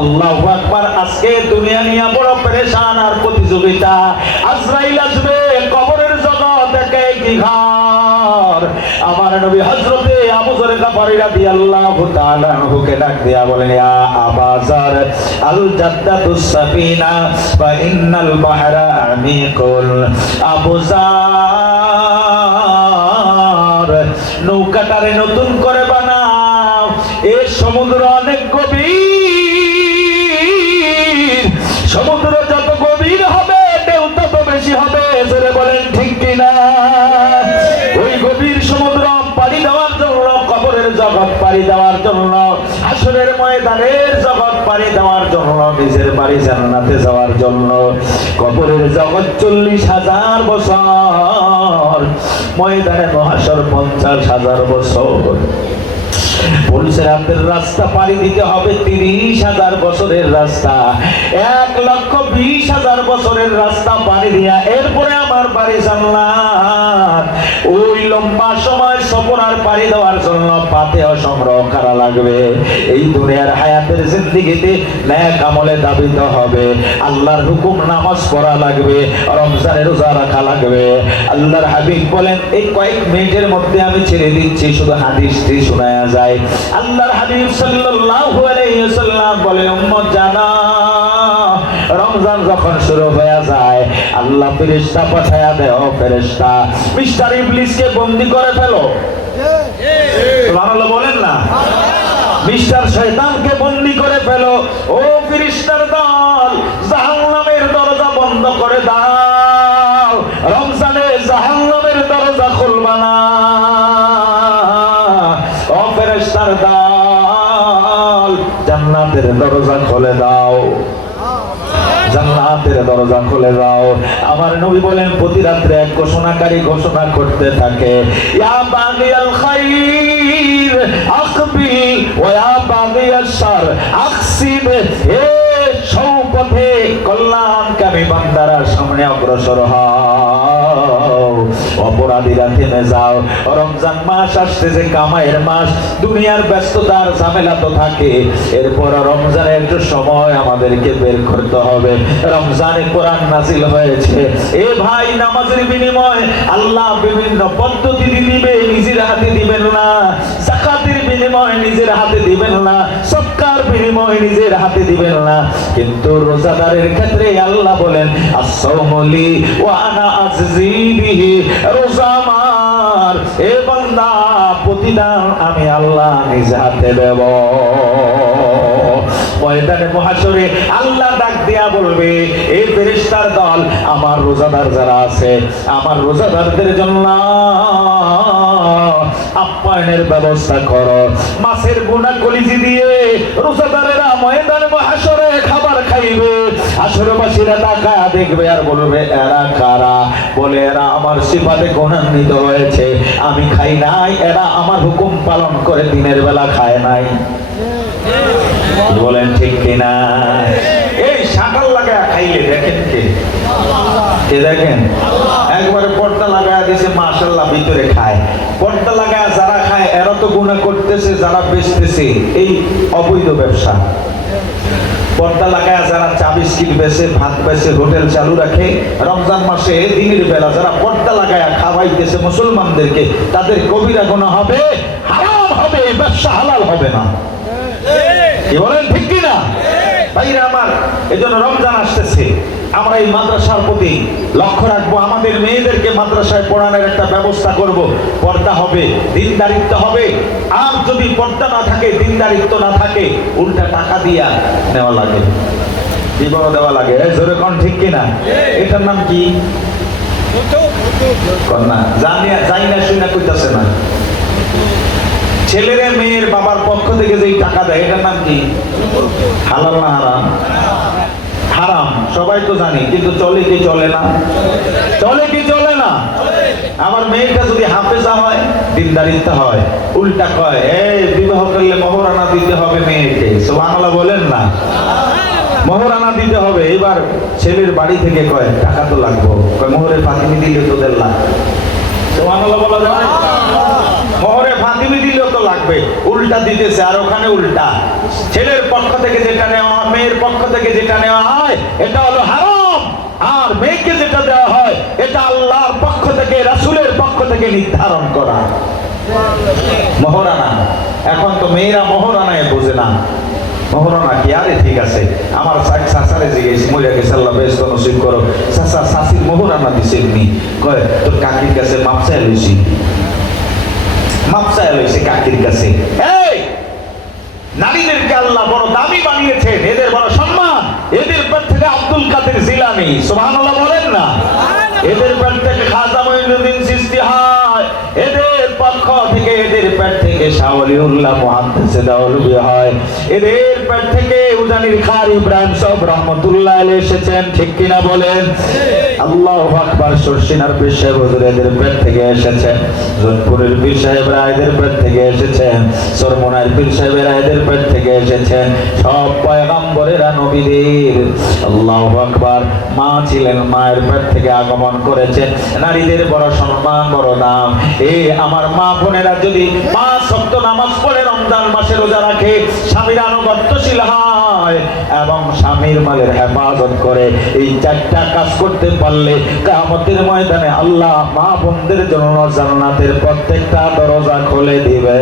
আল্লাহু আকবার। আজকে দুনিয়া নিয়ে বড় পেরেশান আর প্রতিযোগিতা। আজরাইল আসবে, কবরের জগৎ একে কি ঘর। আমার নবী হযরতে আবু যর গফারী রাদিয়াল্লাহু তাআলা আনহুকে ডাক দিয়া বলেন, ইয়া আবা যর, আল জাদ্দাতুস সাফিনা ওয়া ইন্নাল বাহরা আমিকুল। আবু যর, নৌকাটারে নতুন করে বানাও, এই সমুদ্র অনেক গভীর। সমুদ্র যত গভীর হবে ঢেউ তত বেশি হবে, জোরে বলেন ঠিক কিনা? ওই গভীর সমুদ্র পাড়ি দেওয়ার জন্য, কবরের জগৎ পাড়ি দেওয়ার জন্য, হাসরের ময়দানের জগৎ পাড়ি দেওয়ার জন্য, নিজের বাড়ি জান্নাতে যাওয়ার জন্য, কবরের জগৎ 40,000 বছর, ময়দানে মহাশর 50,000 বছর। পুরুষের রাস্তা পাড়ি দিতে হবে 30,000 বছরের রাস্তা, 1,20,000 বছরের রাস্তা পাড়ি দিয়া এরপরে আমার বাড়ি জান্নাত। ওই লম্বা সময় সফর আর পাড়ি দেওয়ার জন্য ফাতিহা সংগ্রহ করা লাগবে। এই দুনিয়ার হায়াতের জিন্দেগিতে নেক আমলে দাবিত হবে, আল্লাহর হুকুম নামাজ পড়া লাগবে, রমজানের রোজা রাখা লাগবে। আল্লাহর হাবিব বলেন, এই কয়েক মিনিটের মধ্যে আমি ছেড়ে দিচ্ছি, শুধু হাদিসটি শোনায়া যায়। আল্লাহর হাবিব সাল্লাল্লাহু আলাইহি ওয়াসাল্লাম বলে, উম্মত জানা, রমজান যখন শুরু হয়ে যায় আল্লাহ ফেরেশতা পাঠায়া দেয়। ও ফেরেশতা, মিস্টার ইবলিসকে বন্দী করে ফেলো। সুবহানাল্লাহ বলেন না? মিস্টার শয়তানকে বন্দী করে ফেলো। ও ফেরেশতার দল, জাহান্নামের দরজা বন্ধ করে দাও। রমজানে জাহান্নামের দরজা খুলবা না। ও ফেরেশতার দল, জান্নাতের দরজা খুলে দাও, জান্নাতের দরজা খুলে দাও। আমার নবী বলেন, প্রতি রাত্রে এক ঘোষণাকারী ঘোষণা করতে থাকে, ইয়া বাগিয়াল খাইর আকবিল ওয়া ইয়া বাগিয়াশ শার আকসিব। হে সৌপথে কল্যাণকামী বান্দারা, সামনে অগ্রসর হও, অপরাধীরা থেমে যাও। রমজান মাস আসতেছে, কামাইয়ের মাস, দুনিয়ার ব্যস্ততার ঝামেলা তো থাকে, এরপর রমজানে একটু সময় আমাদেরকে বের করতে হবে। রমজানে কোরআন নাযিল হয়েছে। এ ভাই, নামাজের বিনিময় আল্লাহ বিভিন্ন পদ্ধতি দিবে, নিজের হাতে দিবেন না। যাকাতের বিনিময় নিজের হাতে দিবেন না, সদকার বিনিময় নিজের হাতে দিবেন না। কিন্তু রোজাদারের ক্ষেত্রে আল্লাহ বলেন, আস-সাওমু লি ওয়া আনা আজজি বিহি। রোজা আমার, এ বান্দা, প্রতিদান আমি আল্লাহ নিজ হাতে দেব। ময়দানে মহাশরে আল্লাহ ডাক দেয়া বলবে, এই ফেরেশতার দল, আমার রোজাদার যারা আছে, আমার রোজাদারদের জন্য আপ্যায়নের ব্যবস্থা করো। মাছের বোনা কলিজি দিয়ে রোজাদারেরা ময়দানে মহাশরে খাবার খাইবে। হাশরবাসীরা তাকায়া দেখবে আর বলবে, এরা কারা? বলে, এরা আমার সিফাতে গুণান্বিত হয়েছে, আমি খাই নাই, এরা আমার হুকুম পালন করে দিনের বেলা খায় নাই। বলেন ঠিক কিনা? এই শাটাল লাগায় খাইলে দেখেন কে দেখেন? একবারে পর্দা লাগায় দিয়েছে, মাশাআল্লাহ, ভিতরে খায়। পর্দা লাগায় যারা খায় এরা তো গুনাহ করতেছে, যারা বেচতেছে এই অবৈধ ব্যবসা। পর্দা লাগায় যারা চা বিস্কিট বেচে, ভাত বেচে, হোটেল চালু রাখে, রমজান মাসে দিনের বেলা যারা পর্দা লাগায় খাওয়াইতেছে মুসলমানদেরকে, তাদের কবিরা গুনাহ হবে, হারাম হবে, ব্যবসা হালাল হবে না। কি বলেন ঠিক কিনা? ভাইরা আমার, এজন্য রমজান আসতেছে, আমরা এই মাদ্রাসার প্রতি লক্ষ্য রাখবো, আমাদের মেয়েদেরকে মাদ্রাসায় পড়ানোর একটা ব্যবস্থা করব। পর্দা হবে, দিনদারিত্ব হবে। আর যদি পর্দা না থাকে, দিনদারিত্ব না থাকে, উল্টা টাকা দিয়া নেওয়া লাগে, বিবাহ দেওয়া লাগে। জোরে কোন ঠিক কিনা? এটার নাম কি? কন্যা। যাই না শুনে কইতাছে না। ছেলের মেয়ের বাবার পক্ষ থেকে যেই টাকা দেয়, এটার নাম কি? হালাল না হারাম? হারাম, সবাই তো জানি, কিন্তু চলে কি চলে না? চলে কি চলে না? আমার মেয়েটা যদি হাফেজা হয়, দিনদারিত্ব হয়, উল্টা কয়, এই বিবাহ করলে মোহরানা দিতে হবে মেয়েকে। সুবহানাল্লাহ বলেন না? মোহরানা দিতে হবে। এবার ছেলের বাড়ি থেকে কয়, টাকা তো লাগবে, কয় মোহরে ফাতিমি দিলে তোদের লাগবে। সুবহানাল্লাহ বলা যায়? মোহরে ফাতিমি দিলেও তো লাগবে, উল্টা দিতেছে। আর ওখানে উল্টা, ছেলের পক্ষ থেকে যেটা নেওয়া, মেয়ের পক্ষ থেকে যেটা নেওয়া হয়, এটা হলো হারাম। আর মেয়েকে যেটা দেওয়া হয়, এটা আল্লাহর পক্ষ থেকে, রাসূলের পক্ষ থেকে নির্ধারণ করা মোহরানা। এখন তো মেয়েরা মোহরানায় বোঝে না। মোহরানা কি? আরে ঠিক আছে, আমার চাচারে জিজ্ঞেস, মইরা গেছে, আল্লাহ বেহেশত নসিব করো, চাচা চাচির মোহরানা দিছেননি? কয়, তোর কাকির কাছে মাপ চাই লইছি। মাপ চাই লইছে কাকির কাছে। এই নারীদেরকে আল্লাহ বড় দামি বানিয়েছেন, এদের বড় সম্মান। এদের পেট থেকে আব্দুল কাদের জিলানী, সুবহানাল্লাহ বলেন না? এদের পেট থেকে খাজা মঈনুদ্দিন চিশতি হয়, এদের পক্ষ থেকে, এদের পেট থেকে শাহ ওলিউল্লাহ মুহাদ্দিসে দাওলভী হয়, এদের পেট থেকে উজানির খার ইব্রাহিম সাহেব রহমাতুল্লাহ আলাইহি এসেছেন। ঠিক কিনা বলেন? আল্লাহু আকবার। শর্ষিনার পীর সাহেব হুজুর এদের পেট থেকে এসেছেন, জোনপুরের পীর সাহেবরা এদের পেট থেকে এসেছেন, সরমনার পীর সাহেবরা এদের পেট থেকে এসেছেন। সব পয়গম্বরেরা নবীদের, আল্লাহু আকবার, মা ছিলেন, মায়ের পেট থেকে আগমন করেছেন। নারীদের বড় সম্মান, বড় দাম। এই আমার মা বোনেরা যদি 5 ওয়াক্ত নামাজ পড়ে, রমজান মাসে রোজা রাখে, স্বামীর আনুগত্যশীল হয় এবং স্বামীর মালের হেফাজত করে, এই 4টা কাজ করতে পারলে কিয়ামতের ময়দানে আল্লাহ মা বোনদের জন্য জান্নাতের প্রত্যেকটা দরজা খুলে দিবে।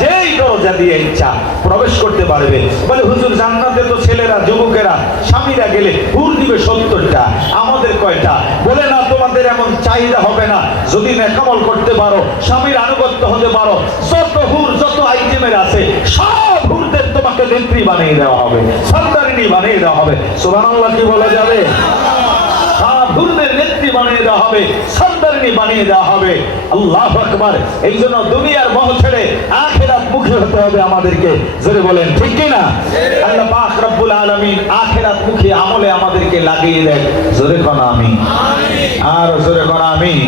যেই দরজা দিয়ে ইচ্ছা প্রবেশ করতে পারবে। বলে, হুজুর জান্নাতে তো ছেলেরা, যুবকেরা, স্বামীরা গেলে হুর দিবে 70টা, আমাদের কয়টা? বলে না, তোমাদের এমন চাহিদা হবে না যদি নেকামল করতে পারো, স্বামীর আনুগত্য হতে পারো। যত হুর, যত আইটেমের আছে, সব হুরদের তোমাকে নেত্রী বানিয়ে দেওয়া হবে, সরদারিনী বানিয়ে দেওয়া হবে। সুবহানাল্লাহ কি বলা যাবে? সব হুরদের নেত্রী বানিয়ে দেওয়া হবে, সরদারিনী বানিয়ে দেওয়া হবে। আল্লাহু আকবার। এই জন্য দুনিয়ার মোহ ছেড়ে আখিরাত মুখী হতে হবে আমাদেরকে। জোরে বলেন ঠিক কিনা? আল্লাহ পাক রব্বুল আলামিন আখিরাত মুখী আমলে আমাদেরকে লাগিয়ে দেন। জোরে কোন আমিন। আর জোরে কোন আমিন।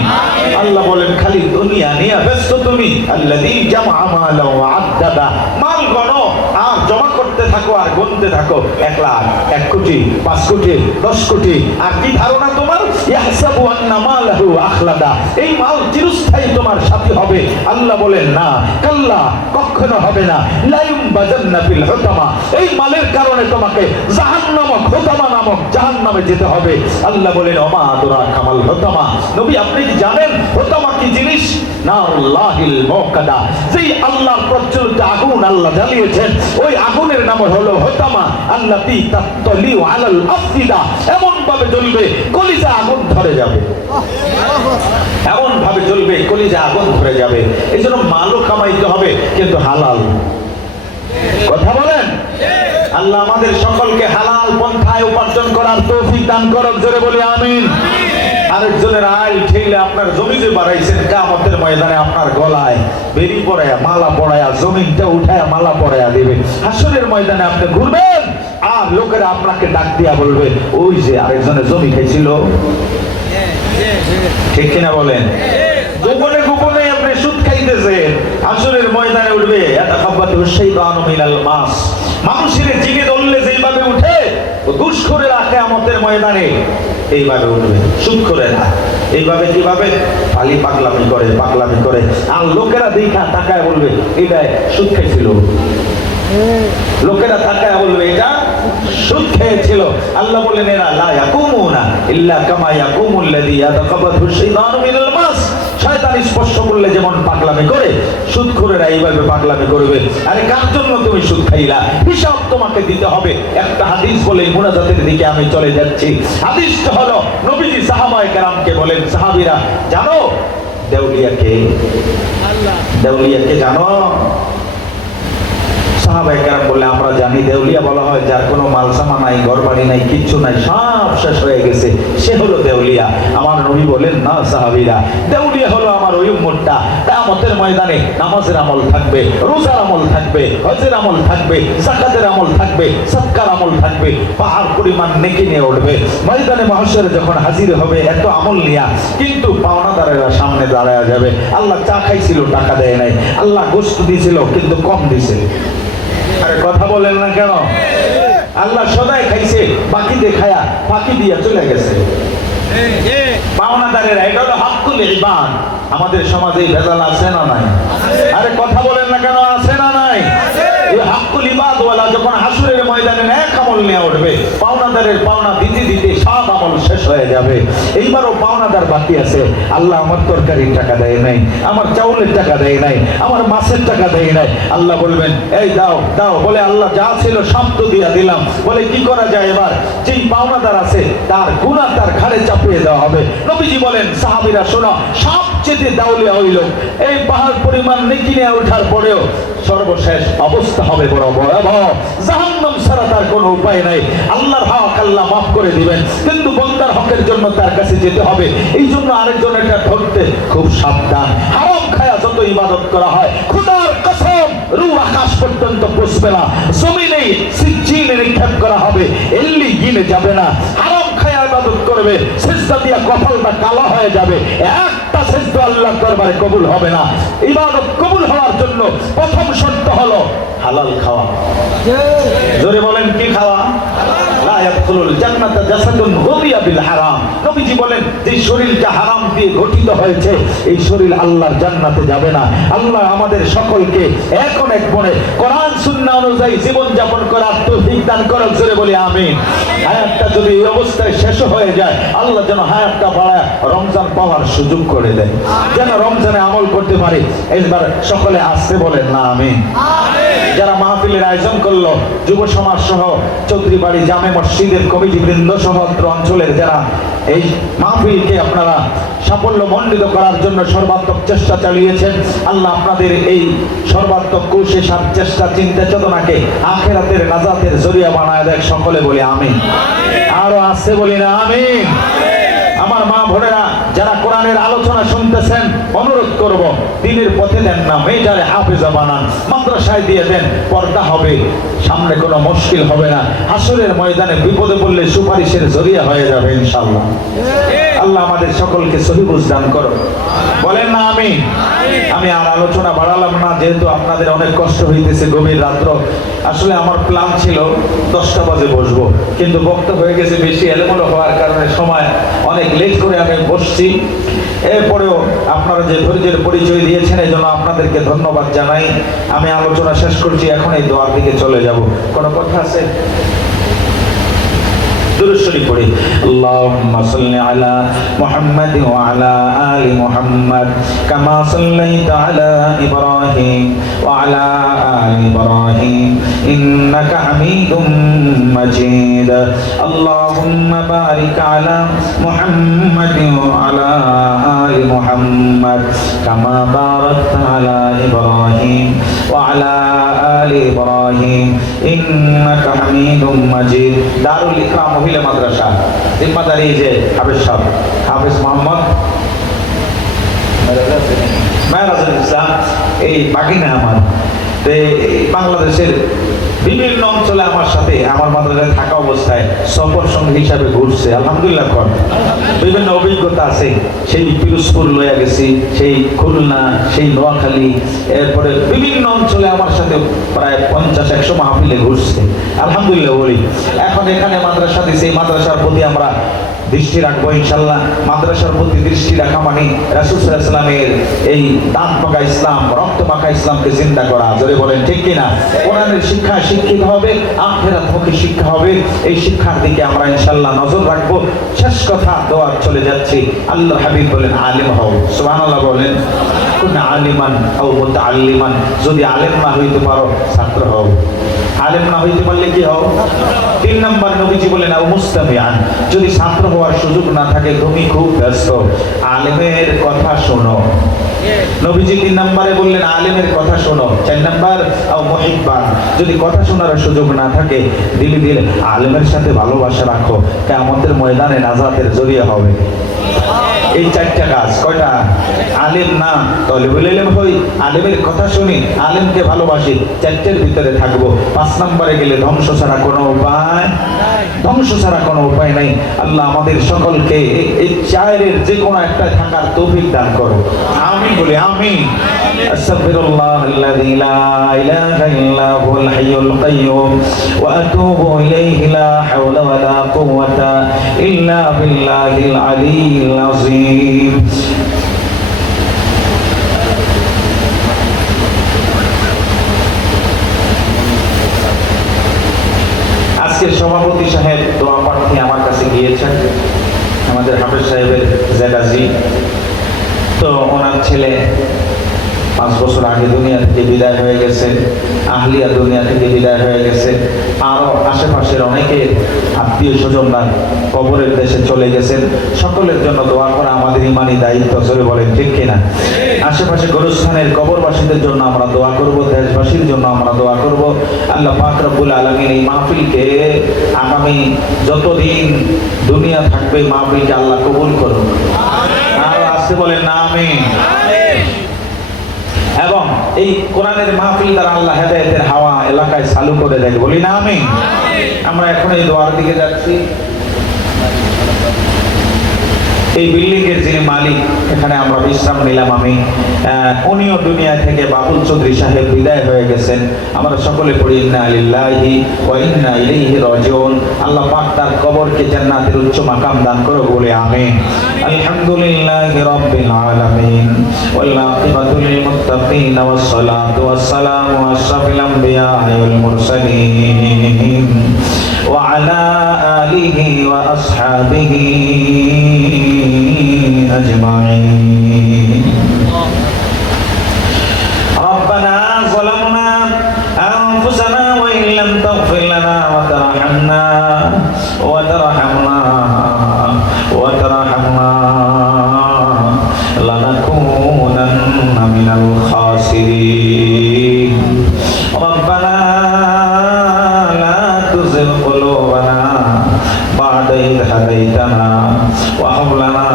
আল্লাহ বলেন, খালি দুনিয়া নিয়ে ব্যস্ত তুমি, আল্লাযী জামআ মালা ওয়া আদ্দাদা, মাল গণো আর জমা করতে থাকো আর গুনতে থাকো। 1 লাখ, 1 কোটি, 5 কোটি, 10 কোটি। আর কি ধারণা তোমার? ইয়াহসাবু আন্না মালাহু আখলাদা, এই মাল চিরস্থায়ী তোমার সাথী হবে। আল্লাহ বলেন, না, কাল্লা, কখনো হবে না। লা ইউমবাজান্না ফিল হুতামা, এই মালের কারণে তোমাকে জাহান্নাম, হুতামা নামক জাহান্নামে যেতে হবে। আল্লাহ বলেন, ওমা আদরা কামাল হুতামা, নবী আপনি কি জানেন হুতামা কি জিনিস? নারুল্লাহিল মুকাদা, যেই আল্লাহর প্রজ্বলিত আগুন আল্লাহ জ্বালিয়েছেন, ওই আগুনের নাম হলো হুতামা। আল্লাতী তাত্তালিউ আলাল আফিদা, এমন ভাবে জ্বলবে কলিজা আগুন ধরে যাবে, এমন ভাবে জ্বলবে কলিজা আগুন ধরে যাবে। এই জন্য মালও কামাইতে হবে, কিন্তু হালাল। কথা বলেন। আল্লাহ আমাদের সকলকে হালাল পন্থায় উপার্জন করার তৌফিক দান করুক, জোরে বলি আমিন। আরেকজনের আইল ঠেলে আপনার জমি যে বাড়াইছেন, কিয়ামতের ময়দানে আপনার গলায় বেরি পড়ায়া মালা পড়ায়া জমিনটা উঠায়া মালা পড়ায়া দিবে। হাসরের ময়দানে আপনি ঘুরবেন আর লোকেরা আপনাকে ডাক দিয়া বলবে, ওই যে আরেকজনের জমি খাইছিল। ঠিক কিনা বলেন? গোপনে গোপনে আপনি সুদ খাইতেছেন, হাসরের ময়দানে উঠবে মানুষের জিগে ধরলে যেইভাবে উঠে, ঘুষখোরেরা কিয়ামতের ময়দানে এইভাবে উঠবে। সুদখোরেরা এইভাবে কিভাবে পাগলামি করে আর লোকেরা দেখা তাকায় বলবে এটা সুদ খাইছিল। লোকেরা তাকায় বলবে এটা সুদ খেয়েছিল। আল্লাহ বলেন এরা লা ইয়াকুমুনা ইল্লা কামা ইয়াকুমুল্লাযী ইয়াতাকাব্বাতু শাইতানু মিনাল মাস। শয়তান স্পর্শ করলে যেমন পাগলামি করে, সুদখোরেরা এইভাবে পাগলামি করবে। আরে কার জন্য তুমি সুদ খাইলা? হিসাব তোমাকে দিতে হবে। একটা হাদিস বলে মুনাজাতের দিকে আমি চলে যাচ্ছি। হাদিসটা হলো নবীজি সাহাবায়ে কেরামকে বলেন, সাহাবীরা জানো দেউলিয়াকে? দেউলিয়াকে জানো? সাহাবায়ে কেরাম বলে আমরা জানি। দেউলিয়া বলা হয় যার কোনো মালসামা নাই, ঘর বাড়ি নাই, কিচ্ছু নাই, সব শেষ হয়ে গেছে, সে হলো দেউলিয়া। আমার নবী বলেন না সাহাবীরা, দেউলিয়া হলো আমার ওই উম্মতটা, কিয়ামতের ময়দানে নামাজের আমল থাকবে, রোজার আমল থাকবে, হজের আমল থাকবে, যাকাতের আমল থাকবে, সদকার আমল থাকবে, পাহাড় পরিমাণ নেকি নিয়ে উঠবে। ময়দানে মাহশরে যখন হাজির হবে এত আমল নিয়া, কিন্তু পাওনাদারেরা সামনে দাঁড়ায়া যাবে। আল্লাহ চা খাইছিল, টাকা দেয় নাই। আল্লাহ গোশত দিয়েছিল, কিন্তু কম দিছে। আরে কথা বলেন না কেন? আল্লাহ সদাই খাইছে, বাকি দেখায়া ফাঁকি দিয়া চলে গেছে। পাওনাদারেরা, এটা হলো হাক্কুল ইবাদ। আমাদের সমাজে ভেজাল আছে না নাই? আরে কথা বলেন না কেন? আছে না নাই? এই হাক্কুল ইবাদ ওয়ালা যখন হাসরের ময়দানে এক আমল নিয়ে উঠবে, পাওনাদারের পাওনা দিতে দিতে সব আমল শেষ হয়ে যাবে। এইবারও পাওনাদার বাকি আছে। আল্লাহ আমার তরকারির টাকা দেয় নাই, আমার চাউলের টাকা দেয় নাই, আমার মাছের টাকা দেয় নাই। আল্লাহ বলবেন এই দাও দাও। বলে আল্লাহ যা ছিল সব তো দিয়া দিলাম। বলে কি করা যায় এবার? যেই পাওনাদার আছে তার গুনাহ তার ঘাড়ে চাপিয়ে দেওয়া হবে। নবীজি বলেন সাহাবীরা শোনো, সবচেয়ে দাউলিয়া হইল এই পাহাড় পরিমাণ নেকি নিয়ে ওঠার পরেও সর্বশেষ অবস্থা হবে বড় ভয়াবহ। জাহান্নাম ছাড়া তার কোনো উপায় নাই। আল্লাহর হক আল্লাহ মাফ করে দিবেন, কিন্তু বান্দার হকের জন্য তার কাছে যেতে হবে। এই জন্য আরেকজন এটা ধরতে খুব সাবধান। হারাম খায়া যত ইবাদত করা হয়, খোদার কসম রূহ আকাশ পর্যন্ত পৌঁছবে না, জমিনে সিজ্জিনে নিক্ষেপ করা হবে, এল্লি গিনে যাবে না। হারাম খায়া ইবাদত করবে, সিজদা দিয়া কপালটা কালো হয়ে যাবে, একটা সিজদা আল্লাহর দরবারে কবুল হবে না। ইবাদত কবুল হওয়ার জন্য প্রথম শর্ত হলো হালাল খাওয়া। জোরে বলেন কি খাওয়া? লা ইয়াদখুলুল জান্নাতা জাসাদুন গুযিয়া বিল হারাম। নবীজি বলেন যে শরীরটা হারাম দিয়ে গঠিত হয়েছে, এই শরীর আল্লাহর জান্নাতে যাবে না। আল্লাহ আমাদের সকলকে এখন এক মনে কোরআন সুন্নাহ অনুযায়ী জীবন যাপন করার তৌফিক দান করুক, জোরে বলি আমিন। হায়াতটা যদি এই অবস্থায় শেষ হয়ে যায়, আল্লাহ যেন হায়াতটা বাড়ায় রমজান পাওয়ার সুযোগ করে দেয়, যেন রমজানে আমল করতে পারি। এইবার সকলে আসতে বলেন না আমিন। যারা মাহফিলের আয়োজন করলো, যুব সমাজ সহ চৌধুরী বাড়ি জামে মসজিদের কমিটি বৃন্দ সহ অঞ্চলের যারা এই মাহফিলকে আপনারা সাফল্য মণ্ডিত করার জন্য সর্বাত্মক চেষ্টা চালিয়েছেন, আল্লাহ আপনাদের এই সর্বাত্মক কোশিশ আর চেষ্টা চিন্তা চেতনাকে আখিরাতের নাজাতের জরিয়া বানায় দেয়। সকলে বলি আমিন। আরো আছে বলি না আমিন। আমার মা বোনেরা যারা কোরআনের আলোচনা শুনতেছেন, অনুরোধ করব দ্বীনের পথে দেন না, মেয়েটারে হাফেজা বানান, মাদ্রাসায় দিয়ে দেন, পর্দা হবে, সামনে কোনো মুশকিল হবে না। হাসরের ময়দানে বিপদে পড়লে সুপারিশের জরিয়া হয়ে যাবে ইনশাআল্লাহ। আল্লাহ আমাদের সকলকে সহি বুঝ দান করো, বলেন না আমিন। আমি আর আলোচনা বাড়ালাম না, যেহেতু আপনাদের অনেক কষ্ট হইতেছে, গভীর রাত্র। আসলে আমার প্ল্যান ছিল 10টা বাজে বসবো, কিন্তু বক্তব্য হয়ে গেছে বেশি এলোমেলো হওয়ার কারণে সময় অনেক লেট করে আমি বসছি। এরপরেও আপনারা যে ধৈর্যের পরিচয় দিয়েছেন, এই জন্য আপনাদেরকে ধন্যবাদ জানাই। আমি আলোচনা শেষ করছি, এখন এই দোয়ার দিকে চলে যাব। কোনো কথা আছে? দুরূদ শরীফ পড়ি। আল্লাহুম্মা সাল্লি আলা মুহাম্মাদ ওয়া আলা আলি মুহাম্মাদ কামা সাল্লাইতা আলা ইব্রাহিম ওয়া আলা আলি ইব্রাহিম ইন্নাকা হামিদুম মাজিদ। আল্লাহুম্মা বারিক আলা মুহাম্মাদ ওয়া আলা আলি মুহাম্মাদ কামা বারাকতা আলা ইব্রাহিম ওয়া আলা আলি ইব্রাহিম ইন্নাকা হামিদুম মাজিদ। দারুল ইকরাম মহিলা মাদ্রাসা জিম্মাদারি যে হাফেজ সাহেব, হাফেজ মোহাম্মদ মেহরাজুল ইসলাম, এই বাগিনা আমার বাংলাদেশের বিভিন্ন অঞ্চলে আমার সাথে আমার মাদ্রাসায় থাকা অবস্থায় সফর সঙ্গী হিসাবে ঘুরছে। আলহামদুলিল্লাহ, বিভিন্ন অভিজ্ঞতা আছে। সেই পিরোজপুর লইয়া গেছি, সেই খুলনা, সেই নোয়াখালী, এরপরে বিভিন্ন অঞ্চলে আমার সাথে প্রায় 50-100 মাহফিলে ঘুরছে। আলহামদুলিল্লাহ বলি। এখন এখানে মাদ্রাসা দিছে, এই মাদ্রাসার প্রতি আমরা দৃষ্টি রাখবো ইনশাল্লাহ। মাদ্রাসার প্রতি দৃষ্টি রাখা মানে রাসূল সাল্লাল্লাহু আলাইহি ওয়াসাল্লামের এই দাঁত পাকা ইসলাম, রক্ত মাখা ইসলামকে চিন্তা করা। জোরে বলেন ঠিক কিনা? কোরআনের শিক্ষা শিক্ষিত হবে, আখিরাতমুখী শিক্ষা হবে। এই শিক্ষার দিকে আমরা ইনশাল্লাহ নজর রাখবো। শেষ কথা দোয়া চলে যাচ্ছি। আল্লাহ হাবিব বলেন আলিম হও। সুবহানাল্লাহ বলেন। কুন আলিমান আও মুতাআল্লিমান, যদি আলেম না হইতে পারো ছাত্র হও। আলেম না হইতে পারলে কি হও? 3 নম্বর নবীজি বলেন আও মুস্তামিআন, যদি ছাত্র হওয়ার সুযোগ না থাকে, তুমি খুব ব্যস্ত, আলেমের কথা শোনো। নবীজি 3 নম্বরে বললেন আলেমের কথা শোনো। 4 নম্বর আও মুহিব্বান, যদি কথা শোনার সুযোগ না থাকে, দিলে দিলে আলেমের সাথে ভালোবাসা রাখো, কিয়ামতের ময়দানে নাজাতের জরিয়া হবে। এই 4টা কাজ। কয়টা? আলেম না তলিবুল ইলম হই, আলেমের কথা শুনি, আলেমকে ভালোবাসি, 4টের ভিতরে থাকবো। 5 নম্বরে গেলে ধ্বংস ছাড়া কোনো উপায়, ধ্বংস ছাড়া কোনো উপায় নাই। আল্লাহ আমাদের সকলকে এই 4-এর যে কোনো একটা থাকার তৌফিক দান করো। আমিন বলি আমিন। আস্তাগফিরুল্লাহাল্লাযী লা ইলাহা ইল্লা হুয়াল হাইয়ুল কাইয়্যুম ওয়া আতুবু ইলাইহি লা হাওলা ওয়া লা কুওয়াতা ইল্লা বিল্লাহিল আলিয়্যিল আযীম। আজকের সভাপতি সাহেব দোয়া প্রার্থী আমার কাছে গিয়েছেন, আমাদের হাফেজ সাহেবের জেদাজি। তো ওনার ছেলে 5 বছর আগে দুনিয়া থেকে বিদায় হয়ে গেছে, আহলিয়া দুনিয়া থেকে বিদায় হয়ে গেছে। আরো আশেপাশের অনেকে আত্মীয় স্বজনরা কবরের দেশে চলে গেছেন। সকলের জন্য দোয়া করা আমাদের ইমানি দায়িত্ব। জোরে বলেন ঠিক কিনা? আশেপাশে গোরস্থানের কবরবাসীদের জন্য আমরা দোয়া করব, দেশবাসীর জন্য আমরা দোয়া করব। আল্লাহ পাক রব্বুল আলামিন এই মাহফিলকে আগামী যতদিন দুনিয়া থাকবে মাহফিলকে আল্লাহ কবুল করুন। আর আসতে বলেন না আমিন। এবং এই কোরআনের মাহফিল দ্বারা আল্লাহ হেদায়েতের হাওয়া এলাকায় চালু করে দেয়, বলি না আমিন। আমরা এখন এই দোয়ার দিকে যাচ্ছি। এই বিল্ডিং এর যিনি মালিক, এখানে আমরা বিশ্রাম নিলাম আমি, উনিও দুনিয়া থেকে বাবুল চৌধুরী সাহেব বিদায় হয়ে গেছেন। আমরা সকলে পড়ি ইন্না লিল্লাহি ওয়া ইন্না ইলাইহি রাজিউন। আল্লাহ পাক তার কবরকে জান্নাতের উচ্চ মাকাম দান করো, বলে আমিন। আলহামদুলিল্লাহি রাব্বিল আলামিন ওয়াল আকিবাতু লিল মুত্তাকিন ওয়াস সালাতু ওয়াস সালামু আশরাফিল আমবিয়া ওয়াল মুরসালিন ওয়া আলা আলিহি ওয়া আসহাবিহি أجمعين. ربنا ظلمنا أنفسنا وإن لم تغفر لنا وترحمنا لنكونن من الخاسرين. ربنا لا تزغ قلوبنا بعد إذ هديتنا وهب لنا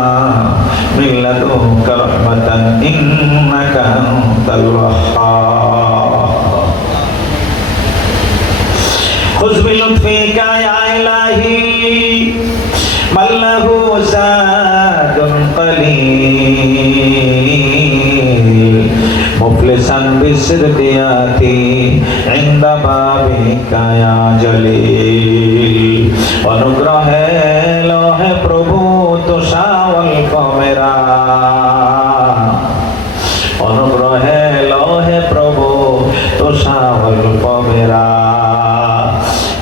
من لدنك رحمة إنك أنت الوهاب. خذ بلطفك يا إلهي من له زاد قليل مفلسا بالصدق يأتي عند بابك يا جليل. অনুগ্রহে লোহে প্রভু তোষা অল্প মেরা, অনুগ্রহে লোহে প্রভু তোষা অল্প মেরা।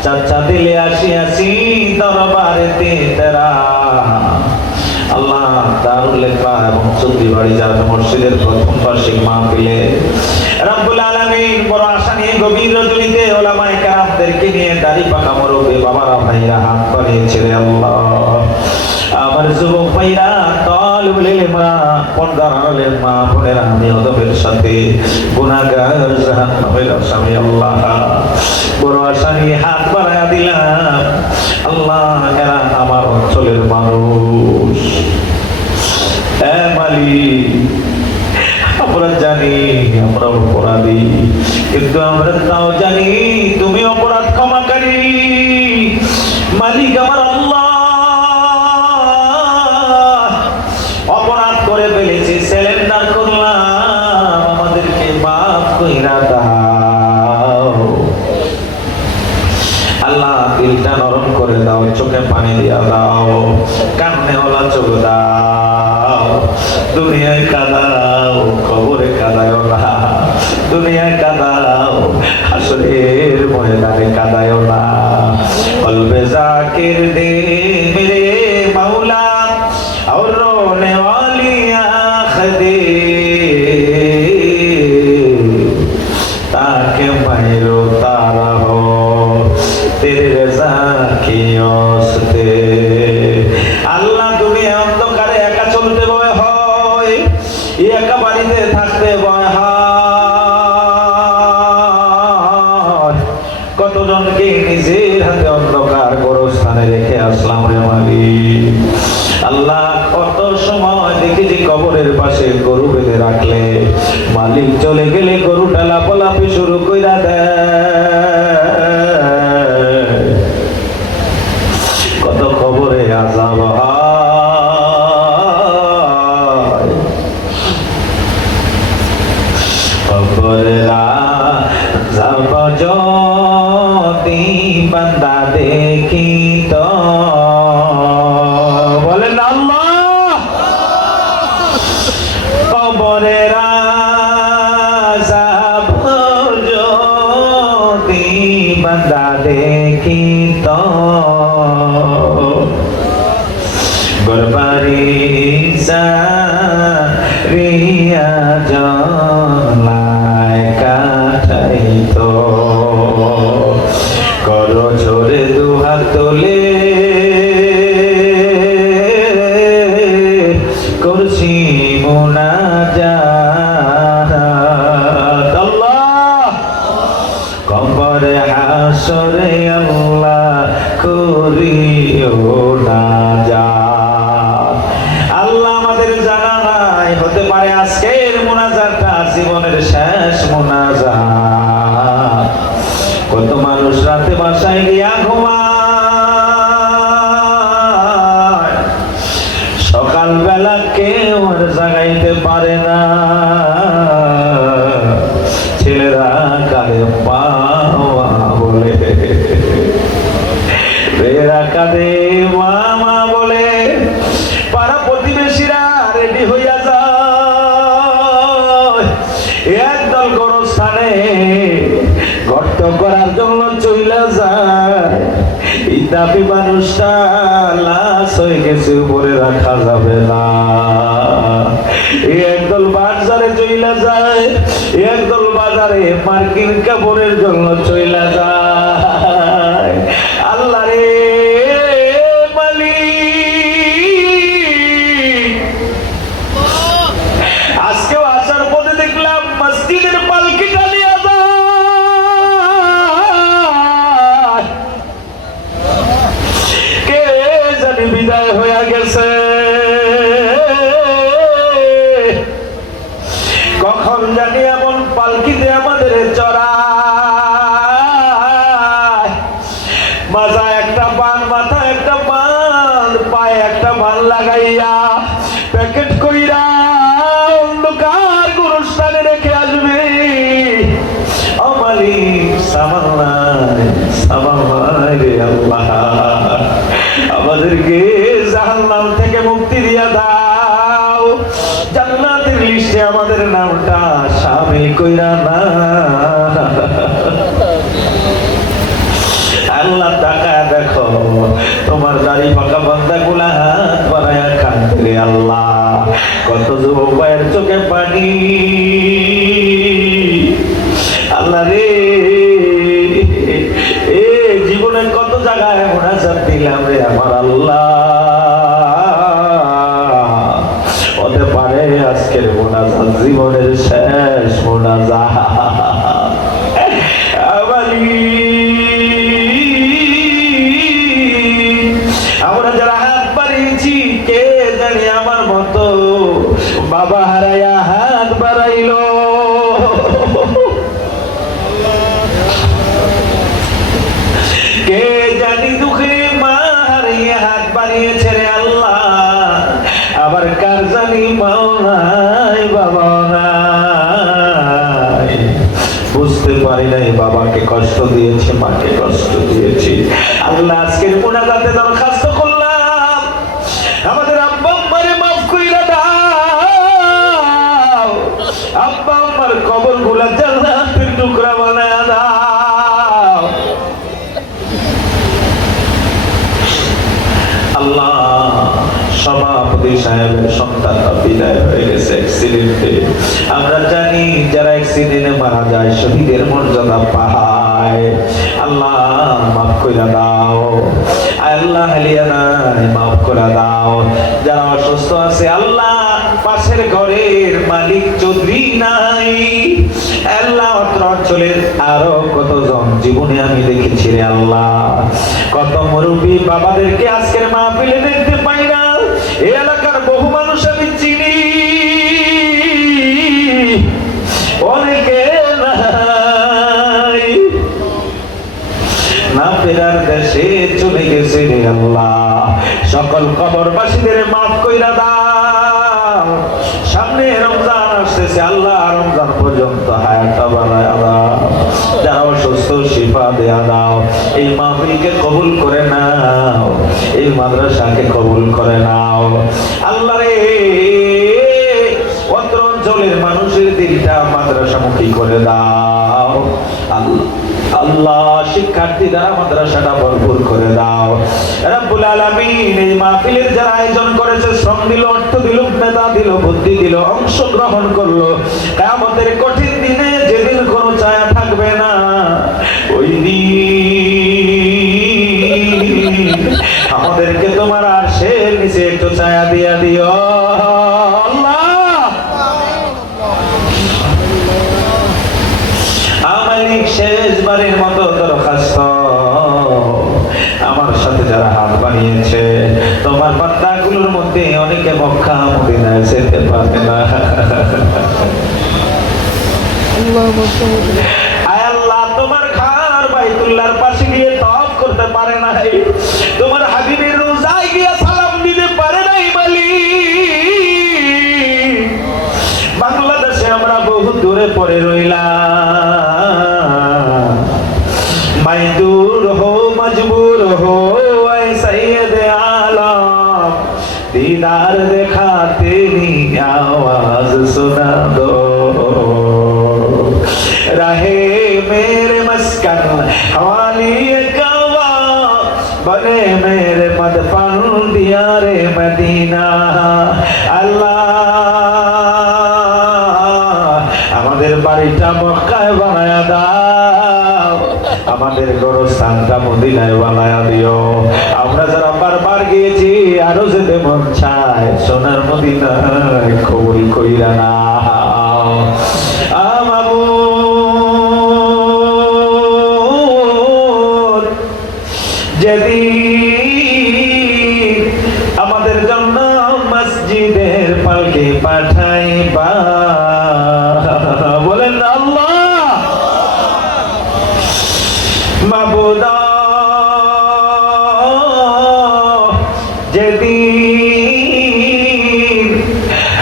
চাচা দিলে আসিয়াছি দরবারেতে তেরা। আল্লাহ দারুল ইকরাম এবং চৌধুরীবাড়ি জামে মসজিদের প্রথম বার্ষিক মাহফিলে রব্বুল আলামিন বড় আশা নিয়ে গভীর রজনীতে ওলামায়ে কেরামদেরকে নিয়ে দাড়ি পাকা মুরব্বি বাবারা ভাইরা হাত বাড়িয়েছে। আল্লাহ আমার যুবক ভাইরা আলুলের মা, পর্দার আড়ালের মা বোনেরা, আমি অদবের সাথে গুনাহগার জাহান্নামের আসামি আল্লাহ, বড় আসামি হাত বাড়ায়া দিলাম আল্লাহ, এরা আমার অঞ্চলের মানুষ। মালিক, আমরা জানি আমরা অপরাধী, কিন্তু আমরা তাও জানি তুমি অপরাধ ক্ষমাকারী। মালিক আমার আল্লাহ, অপরাধ করে ফেলেছি, সিলিন্ডার করলাম, আমাদেরকে মাফ কইরা দাও আল্লাহ। দিলটা নরম করে দাও, চোখে পানি দিয়া দাও, কান্নে ওলা চোখ দাও। দুনিয়ায় কাঁদাও, কবরে কাঁদায় না, দুনিয়ায় কাঁদাও, হাসরের ময়দানে কাঁদায় না। কলবে জাকির দে মেরে মাওলা और रोने वाली आँख दे, ताकि मैं रोता रहूं तेरे रज़ा की वास्ते। আল্লাহ, দুনিয়া অন্ধকারে একা চলতে ভয় হয়, একা বাড়িতে থাকতে ভয় হয়। কতজনকে নিজের হাতে অন্ধকার গোরস্থানে রেখে আসলাম রে মালিক। আল্লাহ, কত সময় দেখেছি কবরের পাশে গরু বেঁধে রাখলে, মালিক চলে গেলে গরুটা লাফালাফি শুরু কইরা দেয়। কত কবরে আযাব হয়, কবরের আযাব যদি বান্দা দেখিত, বলেন আল্লাহ, কবরের আযাব যদি বান্দা দেখিত, গরবারি রিয়া জলায় কাটাইত। করো ঝরে দুহাত তোলে করছি মুনাজাত, আল্লাহ কবরে হাসরে আল্লাহ করিও নাজাত। আল্লাহ, আমাদের জানা নাই, হতে পারে আজকের মুনাজাতটা জীবনের শেষ মুনাজাত। কত মানুষ রাতে বাসায় গিয়া ঘুমায়, সকালবেলা কেউ আর জাগাইতে পারে না। ছেলেরা কাঁদে মামা বলে, মেয়েরা কাঁদে মামা বলে, পাড়া প্রতিবেশীরা রেডি হইয়া যায়, একদল গোরস্থানে গর্ত করার জন্য চইলা যায়। ইতাপি মানুষটা লাশ হয়ে গেছে, উপরে রাখা যাবে না। একদল বাজারে চইলা যায়, একদল বাজারে মার্কিন কাপড়ের জন্য চইলা যায়। আল্লাহ রে মালিক, আজকেও আসার পথে দেখলাম মসজিদের পালকিটা নিয়ে যায়, কে জানি বিদায় হইয়া গেছে। কখন জানি এমন পালকিতে আমাদের চড়ায়, মাথায় একটা বান, মাথায় একটা বান, পায়ে একটা বান লাগাইয়া প্যাকেট কইরা অন্ধকার গোরস্থানে রেখে আসবে। আমালিক সামান নাই, সামান নাই রে আল্লাহ, আমাদেরকে জাহান্নাম থেকে মুক্তি দিয়া দাও, জান্নাতের লিস্টে আমাদের নামটা শামিল কইরা না। আল্লাহ, তাকায় দেখো তোমার দাড়ি পাকা বান্দা গুলা হাত বাড়ায়া কাঁদে। আল্লাহ, কত যুবক ভাইয়ের চোখে পানি। আল্লাহ রে, এ জীবনে কত জায়গায় মুনাজাত দিলাম রে আমার আল্লাহ, দিয়েছি, মাকে কষ্ট দিয়েছি। আল্লাহ আজকের মুনাজাতে দরখাস্ত করলাম, আমাদের আব্বা আম্মারে মাফ কইরা দাও, আব্বা আম্মার কবর গুলা জান্নাতের টুকরা বানায়া দাও। আল্লাহ সভাপতি সাহেবের সন্তানরা বিদায় হয়ে গেছে অ্যাক্সিডেন্টে। আমরা জানি যারা অ্যাক্সিডেন্টে মারা যায় শহীদের মর্যাদা পায়। আল্লাহ মাফ করে দাও, আল্লাহ হালিয়া নাই মাফ করে দাও। যারা অসুস্থ আছে আল্লাহ পাশের ঘরের মালিক চৌধুরী নাই, আল্লাহ অত্র অঞ্চলের আরো কতজন জীবনে আমি দেখেছি রে আল্লাহ, কত মুরব্বী বাবাদেরকে আজকের মাহফিলে দেখতে পাই না। এই এলাকার বহু মানুষ আমি চিনি, অনেকে নাই, না ফেরার দেশে চলে গেছে রে আল্লাহ। সকল কবরবাসীদের মাফ কইরা দাও। সামনে রমজান আসতেছে আল্লাহ, রমজান পর্যন্ত হায়াতটা বাড়ায়া দাও। যারা অসুস্থ শিফা দেয়া দাও। এই মাহফিলকে কবুল করে নাও, এই মাদ্রাসাকে কবুল করে নাও আল্লাহ রে। অত্র অঞ্চলের মানুষের দিলটা মাদ্রাসামুখী করে দাও আল্লাহ। আল্লাহ শিক্ষার্থী দ্বারা মাদ্রাসাটা ভরপুর করে দাও রব্বুল আলামিন। এই মাহফিলের যারা আয়োজন করেছে, শ্রম দিল, অর্থ দিল, মেধা দিল, বুদ্ধি দিল, অংশগ্রহণ করলো, কিয়ামতের কঠিন দিনে যেদিন কোনো ছায়া থাকবে না, ওই দিন আমাদেরকে তোমার আরশের নিচে একটু ছায়া দিয়া দিও আল্লাহ। আমালিক শেষবারের মতো দরখাস্ত, আমার সাথে যারা হাত বানিয়েছে, তোমার বান্দাগুলোর মধ্যে অনেকে মক্কা মদিনায় যেতে পারবে না। আয় আল্লাহ, তোমার ঘর বাইতুল্লাহর পাশে গিয়ে তওয়াফ করতে পারে নাই, তোমার হাবিবের রোজায় গিয়ে সালাম দিতে পারে নাই মালিক। বাংলাদেশে আমরা বহু দূরে পড়ে রইলাম। মাইদুর হো মজবুর হো এ সৈয়দ আলম, दीदार देखा तेरी आवाज सुना दो, रहे मेरे मस्कन हवाली कावा, बने मेरे मदफन दियारे मदीना। अल्लाह আমাদের বাড়িটা মক্কায় বানায়া দাও, আমাদের গোরস্থানটা মদিনায় বানায়া দিও। আমরা যারা বারবার গিয়েছি আরো যেতে মন চায়, সোনার মদিনায় কবুল কইরা নাও। মাবুদ, যেদিন আমাদের জন্য মসজিদের পালকি পাঠাইবা, বলেন আল্লাহ। মাবুদ, যেদিন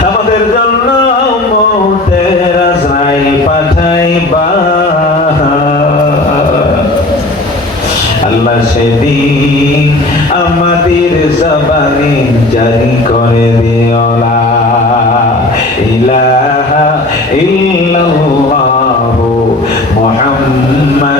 আমাদের জন্য মওতের আজরাইল পাঠাইবা, আল্লাহ সেদিন আমাদের জবানে জারি করে দিও লা ইলাহা ইল্লাল্লাহু মুহাম্মাদ